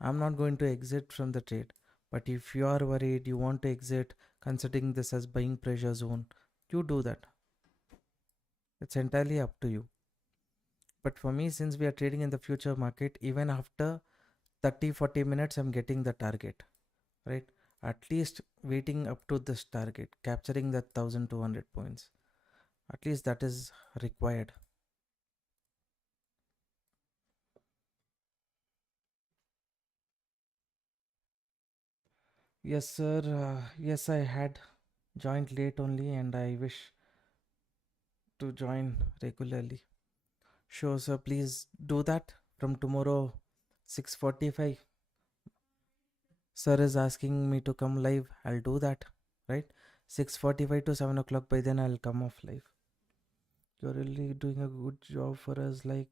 I'm not going to exit from the trade. But if you are worried, you want to exit, considering this as buying pressure zone, you do that. It's entirely up to you. But for me, since we are trading in the future market, even after 30-40 minutes, I'm getting the target, right? At least waiting up to this target, capturing that 1200 points. At least that is required. Yes, sir. Yes, I had joined late only, and I wish to join regularly. Sure, sir. Please do that from tomorrow, 6:45. Sir is asking me to come live. I'll do that, right? 6:45 to 7 o'clock. By then, I'll come off live. You're really doing a good job for us, like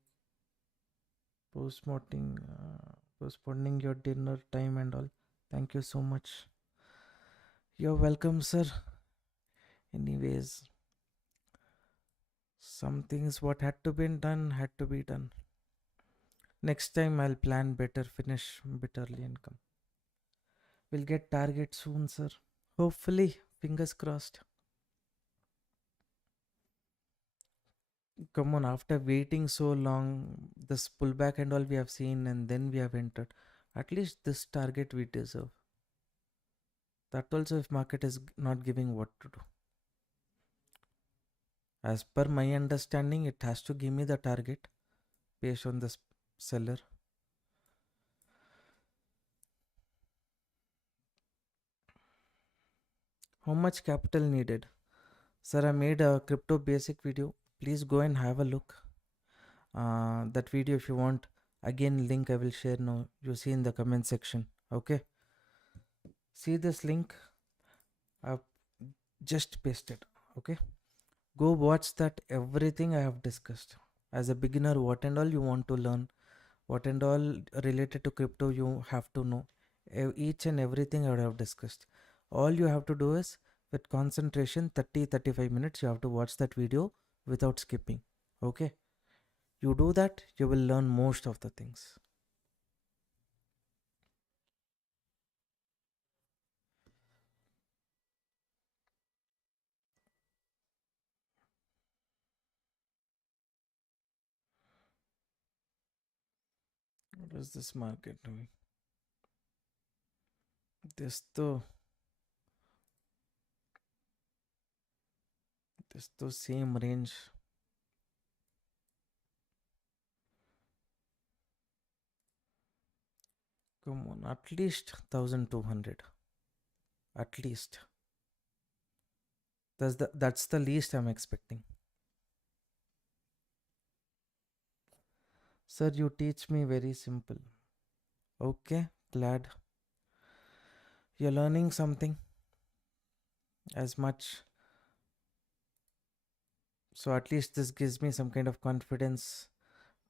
postmarking, postponing your dinner time and all. Thank you so much. You're welcome, sir. Anyways, some things what had to be done had to be done. Next time I'll plan better, finish bitterly and come. We'll get target soon, sir. Hopefully, fingers crossed. Come on, after waiting so long, this pullback and all we have seen, and then we have entered. At least this target we deserve. That also, if market is not giving what to do. As per my understanding, it has to give me the target based on the seller. How much capital needed? Sir, I made a crypto basic video. Please go and have a look. That video, if you want, again, link I will share now. You see in the comment section. Okay. See this link? I've just pasted. Okay. Go watch that everything I have discussed. As a beginner, what and all you want to learn, what and all related to crypto you have to know. Each and everything I would have discussed. All you have to do is with concentration 30-35 minutes you have to watch that video without skipping. Okay, you do that, you will learn most of the things. What is this market doing? This the same range. Come on, at least 1200. At least that's the least I'm expecting. Sir, you teach me very simple. Okay, glad you're learning something as much. So at least this gives me some kind of confidence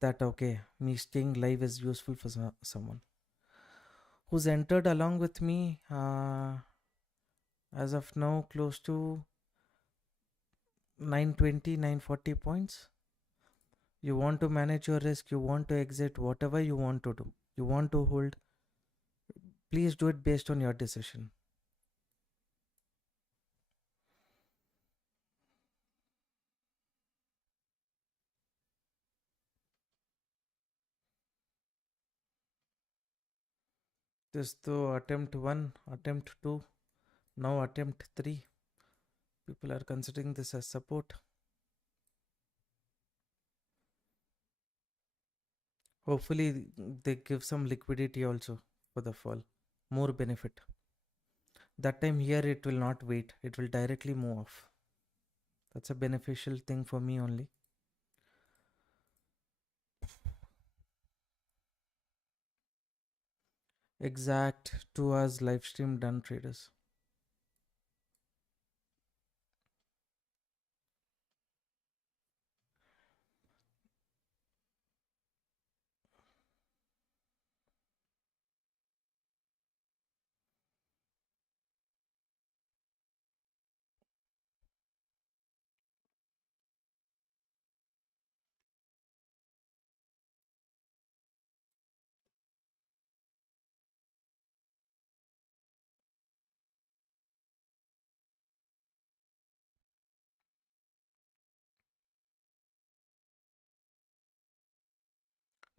that okay, me staying live is useful for someone who's entered along with me. As of now, close to 920, 940 points. You want to manage your risk, you want to exit, whatever you want to do, you want to hold, please do it based on your decision. This though attempt 1, attempt 2, now attempt 3. People are considering this as support. Hopefully, they give some liquidity also for the fall, more benefit. That time here it will not wait, it will directly move off. That's a beneficial thing for me only. Exact 2 hours live stream done, traders.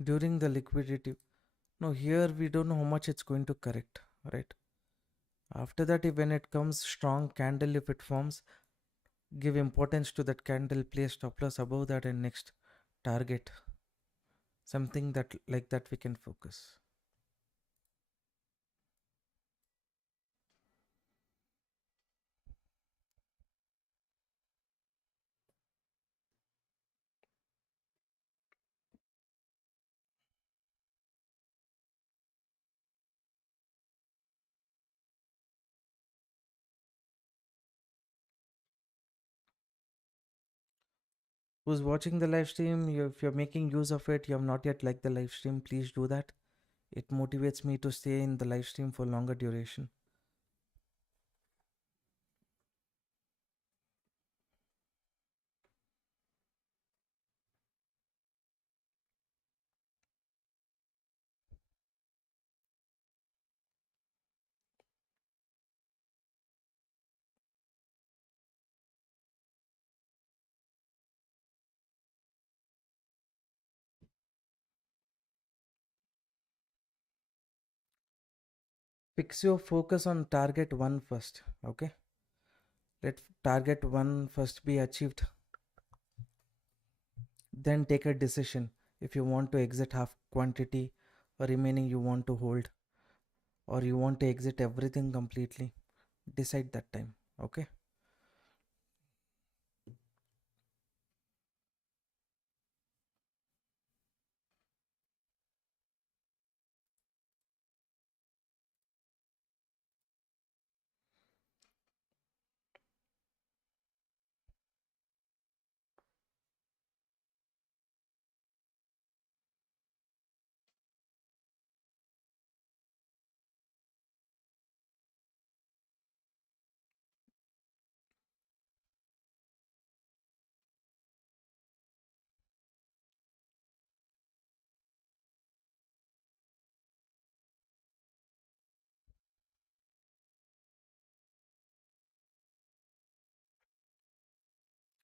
during the liquidity. No, here we don't know how much it's going to correct, right? After that, if when it comes strong candle, if it forms, give importance to that candle, place stop loss above that, and next target something that like that we can focus. Who's watching the live stream, if you're making use of it, you have not yet liked the live stream, please do that. It motivates me to stay in the live stream for longer duration. Fix your focus on target one first. Okay, let target one first be achieved, then take a decision if you want to exit half quantity or remaining you want to hold, or you want to exit everything completely. Decide that time. Okay.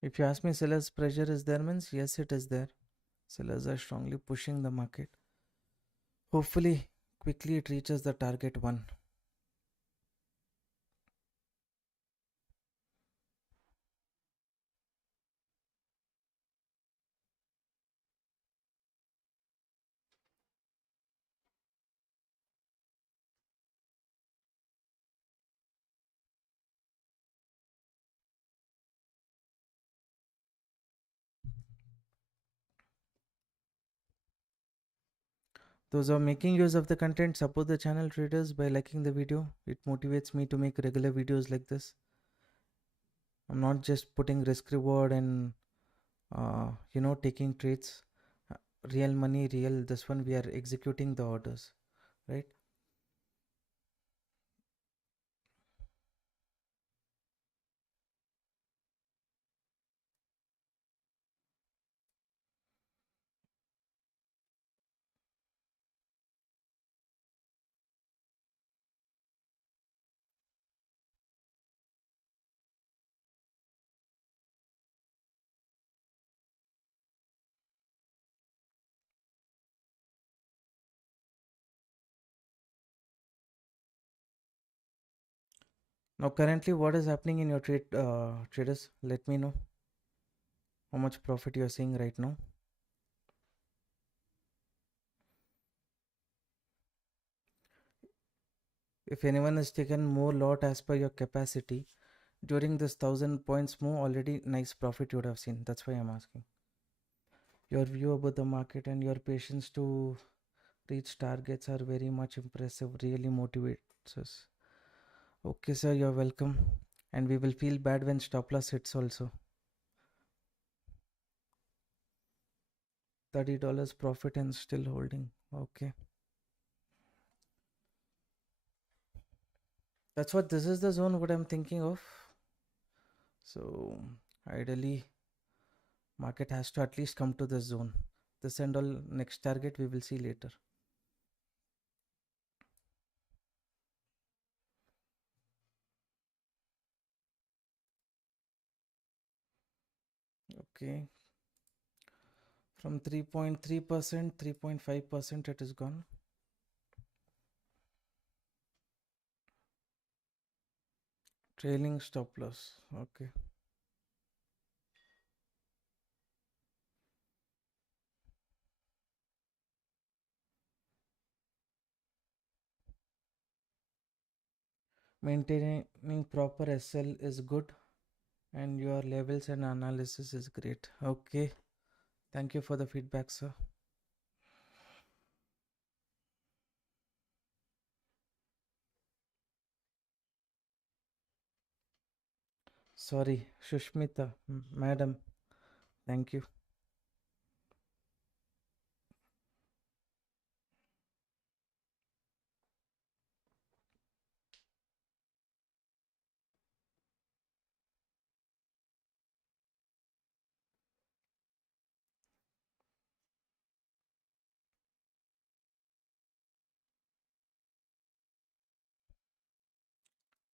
If you ask me, sellers pressure is there, means yes, it is there. Sellers are strongly pushing the market. Hopefully quickly it reaches the target one. Those are making use of the content, support the channel traders by liking the video. It motivates me to make regular videos like this. I'm not just putting risk reward and taking trades. Real money, real this one we are executing the orders, right? Now currently what is happening in your traders? Let me know how much profit you are seeing right now. If anyone has taken more lot as per your capacity during this 1,000 points move, already nice profit you would have seen. That's why I'm asking. Your view about the market and your patience to reach targets are very much impressive. Really motivates us. Okay, sir, you're welcome. And we will feel bad when stop loss hits also. $30 profit and still holding. Okay. That's what this is the zone what I'm thinking of. So ideally market has to at least come to this zone. This and all next target we will see later. Okay. From 3.3%, 3.5% it is gone. Trailing stop loss. Okay. Maintaining proper SL is good, and your levels and analysis is great. Okay. Thank you for the feedback, sir. Sorry, Shushmita, madam. Thank you.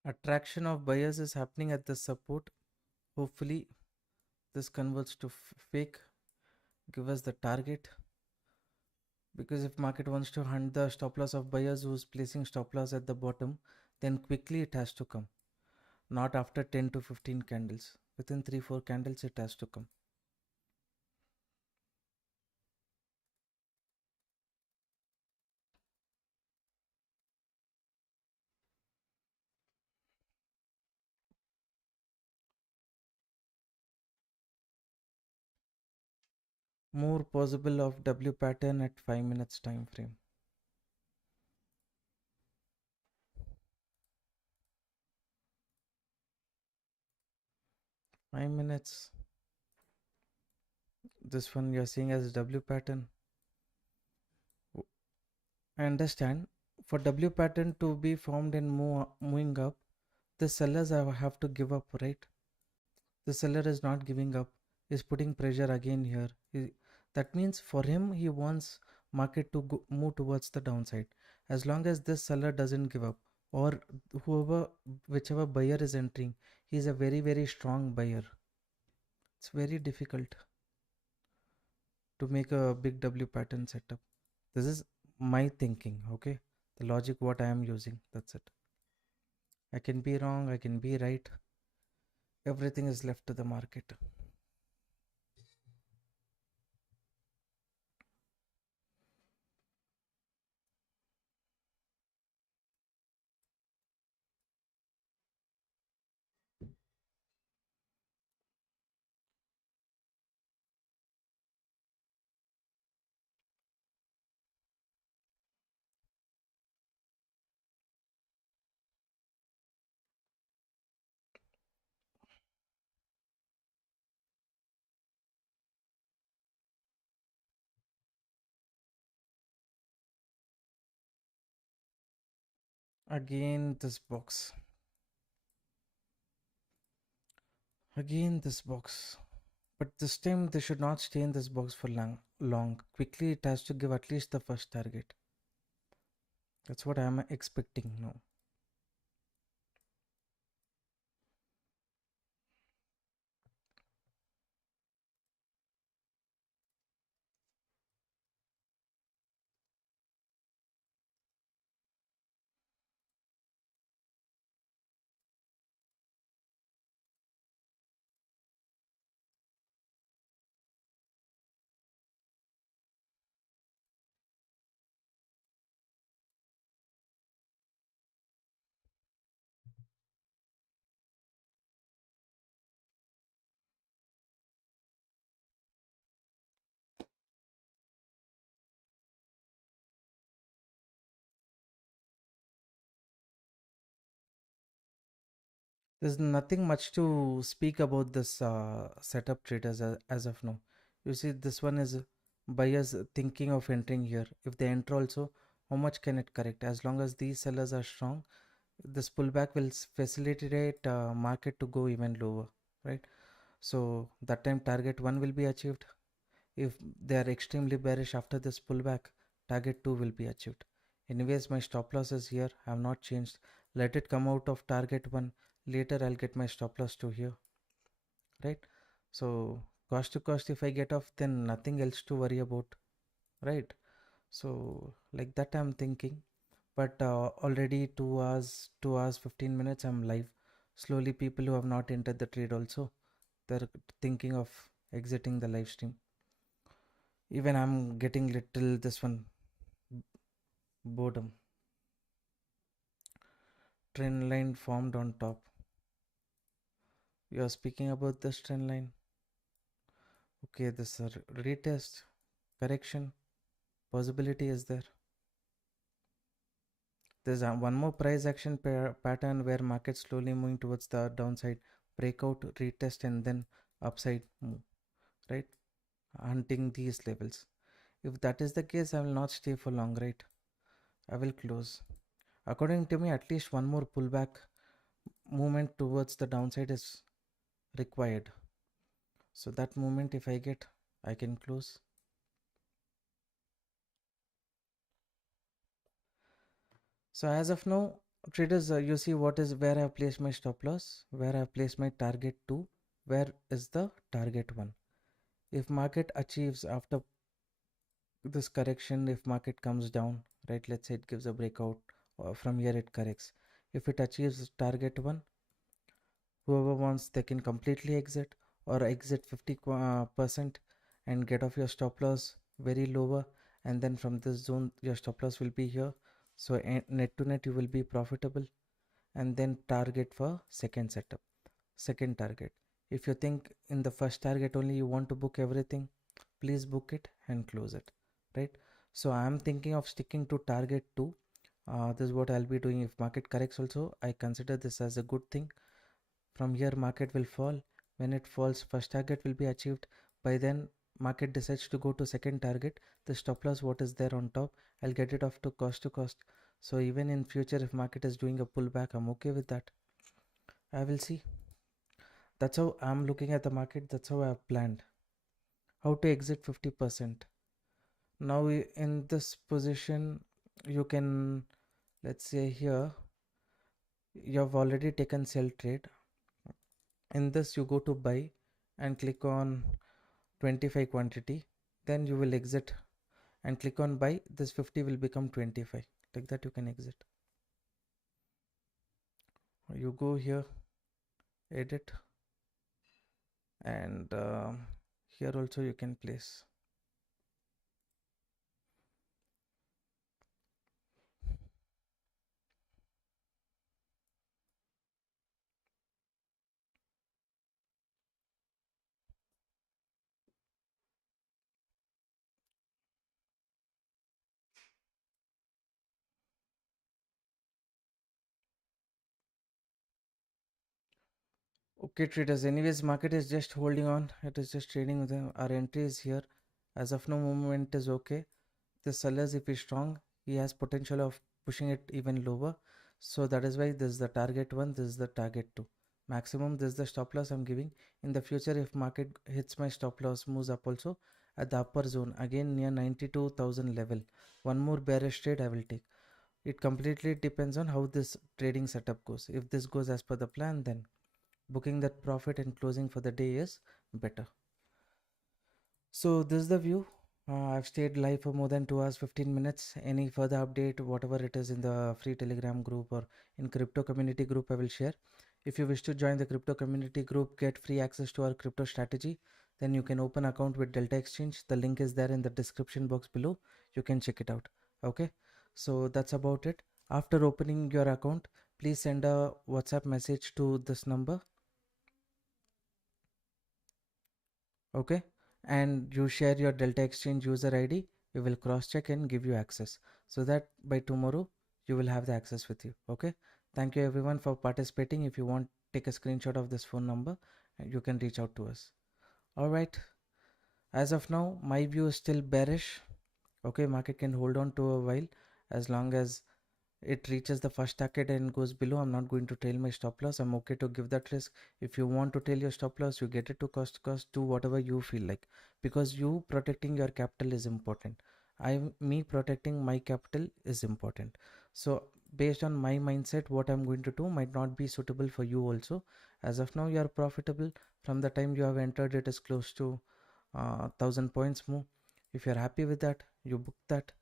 Attraction of buyers is happening at the support. Hopefully, this converts to fake. Give us the target. Because if market wants to hunt the stop loss of buyers who's placing stop loss at the bottom, then quickly it has to come. Not after 10 to 15 candles. Within 3-4 candles, it has to come. More possible of W pattern at 5 minutes time frame. 5 minutes. This one you're seeing as W pattern. I understand. For W pattern to be formed and moving up, the sellers have to give up, right? The seller is not giving up. Is putting pressure again here. That means for him, he wants market to move towards the downside. As long as this seller doesn't give up, or whichever buyer is entering, he is a very, very strong buyer. It's very difficult to make a big W pattern setup. This is my thinking, okay? The logic what I am using, that's it. I can be wrong, I can be right. Everything is left to the market. Again, this box. Again, this box. But this time they should not stay in this box for long. Quickly it has to give at least the first target. That's what I am expecting now. There's nothing much to speak about this setup trade as of now. You see, this one is buyers thinking of entering here. If they enter also, how much can it correct? As long as these sellers are strong, this pullback will facilitate market to go even lower, right? So that time target 1 will be achieved. If they are extremely bearish after this pullback, target 2 will be achieved. Anyways, my stop loss is here. I have not changed. Let it come out of target 1. Later, I'll get my stop loss to here. Right? So cost to cost, if I get off, then nothing else to worry about, right? So like that I'm thinking. But already 2 hours 15 minutes I'm live. Slowly people who have not entered the trade also, they're thinking of exiting the live stream. Even I'm getting little this one boredom. Trend line formed on top. You are speaking about this trend line. Okay, this retest, correction possibility is there. There's one more price action pattern where market slowly moving towards the downside, breakout, retest, and then upside move, right? Hunting these levels. If that is the case, I will not stay for long, right? I will close. According to me, at least one more pullback movement towards the downside is required. So that movement, if I get, I can close. So as of now, traders, you see what is where I have placed my stop loss, where I have placed my target 2, where is the target 1. If market achieves after this correction, if market comes down, right, let's say it gives a breakout, or from here it corrects. If it achieves target 1, whoever wants, they can completely exit or exit 50% and get off your stop loss very lower, and then from this zone your stop loss will be here. So net to net you will be profitable, and then target for second target. If you think in the first target only you want to book everything, please book it and close it, right? So I am thinking of sticking to target 2. This is what I'll be doing. If market corrects also, I consider this as a good thing. From here market will fall. When it falls, first target will be achieved. By then market decides to go to second target, the stop loss what is there on top, I'll get it off to cost. So even in future if market is doing a pullback, I'm okay with that. I will see. That's how I'm looking at the market. That's how I've planned how to exit 50%. Now in this position you can, let's say here you have already taken sell trade. In this you go to buy and click on 25 quantity, then you will exit and click on buy. This 50 will become 25, like that you can exit. You go here, edit, and here also you can place. Okay traders, anyways market is just holding on, it is just trading with them. Our entry is here. As of now movement is okay. The sellers, if he's strong, he has potential of pushing it even lower. So that is why this is the target 1, this is the target 2. Maximum, this is the stop loss I'm giving. In the future if market hits my stop loss, moves up also at the upper zone again near 92,000 level, one more bearish trade I will take. It completely depends on how this trading setup goes. If this goes as per the plan, then booking that profit and closing for the day is better. So this is the view. I've stayed live for more than 2 hours 15 minutes. Any further update, whatever it is in the free Telegram group or in crypto community group, I will share. If you wish to join the crypto community group, get free access to our crypto strategy, then you can open account with Delta Exchange. The link is there in the description box below. You can check it out. Okay, so that's about it. After opening your account, please send a WhatsApp message to this number. Okay, and you share your Delta Exchange user ID. We will cross check and give you access, so that by tomorrow you will have the access with you. Okay, thank you everyone for participating. If you want, take a screenshot of this phone number and you can reach out to us. All right, as of now my view is still bearish. Okay, market can hold on to a while as long as it reaches the first target and goes below. I'm not going to tail my stop loss. I'm okay to give that risk. If you want to tail your stop loss, you get it to cost, do whatever you feel like, because you protecting your capital is important. Me protecting my capital is important. So based on my mindset, what I'm going to do might not be suitable for you also. As of now, you are profitable. From the time you have entered, it is close to 1,000 points move. If you're happy with that, you book that.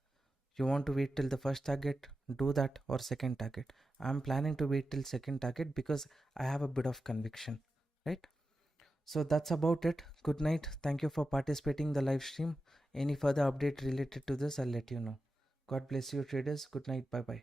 You want to wait till the first target, do that, or second target. I'm planning to wait till second target because I have a bit of conviction, right? So that's about it. Good night. Thank you for participating in the live stream. Any further update related to this, I'll let you know. God bless you, traders. Good night. Bye bye.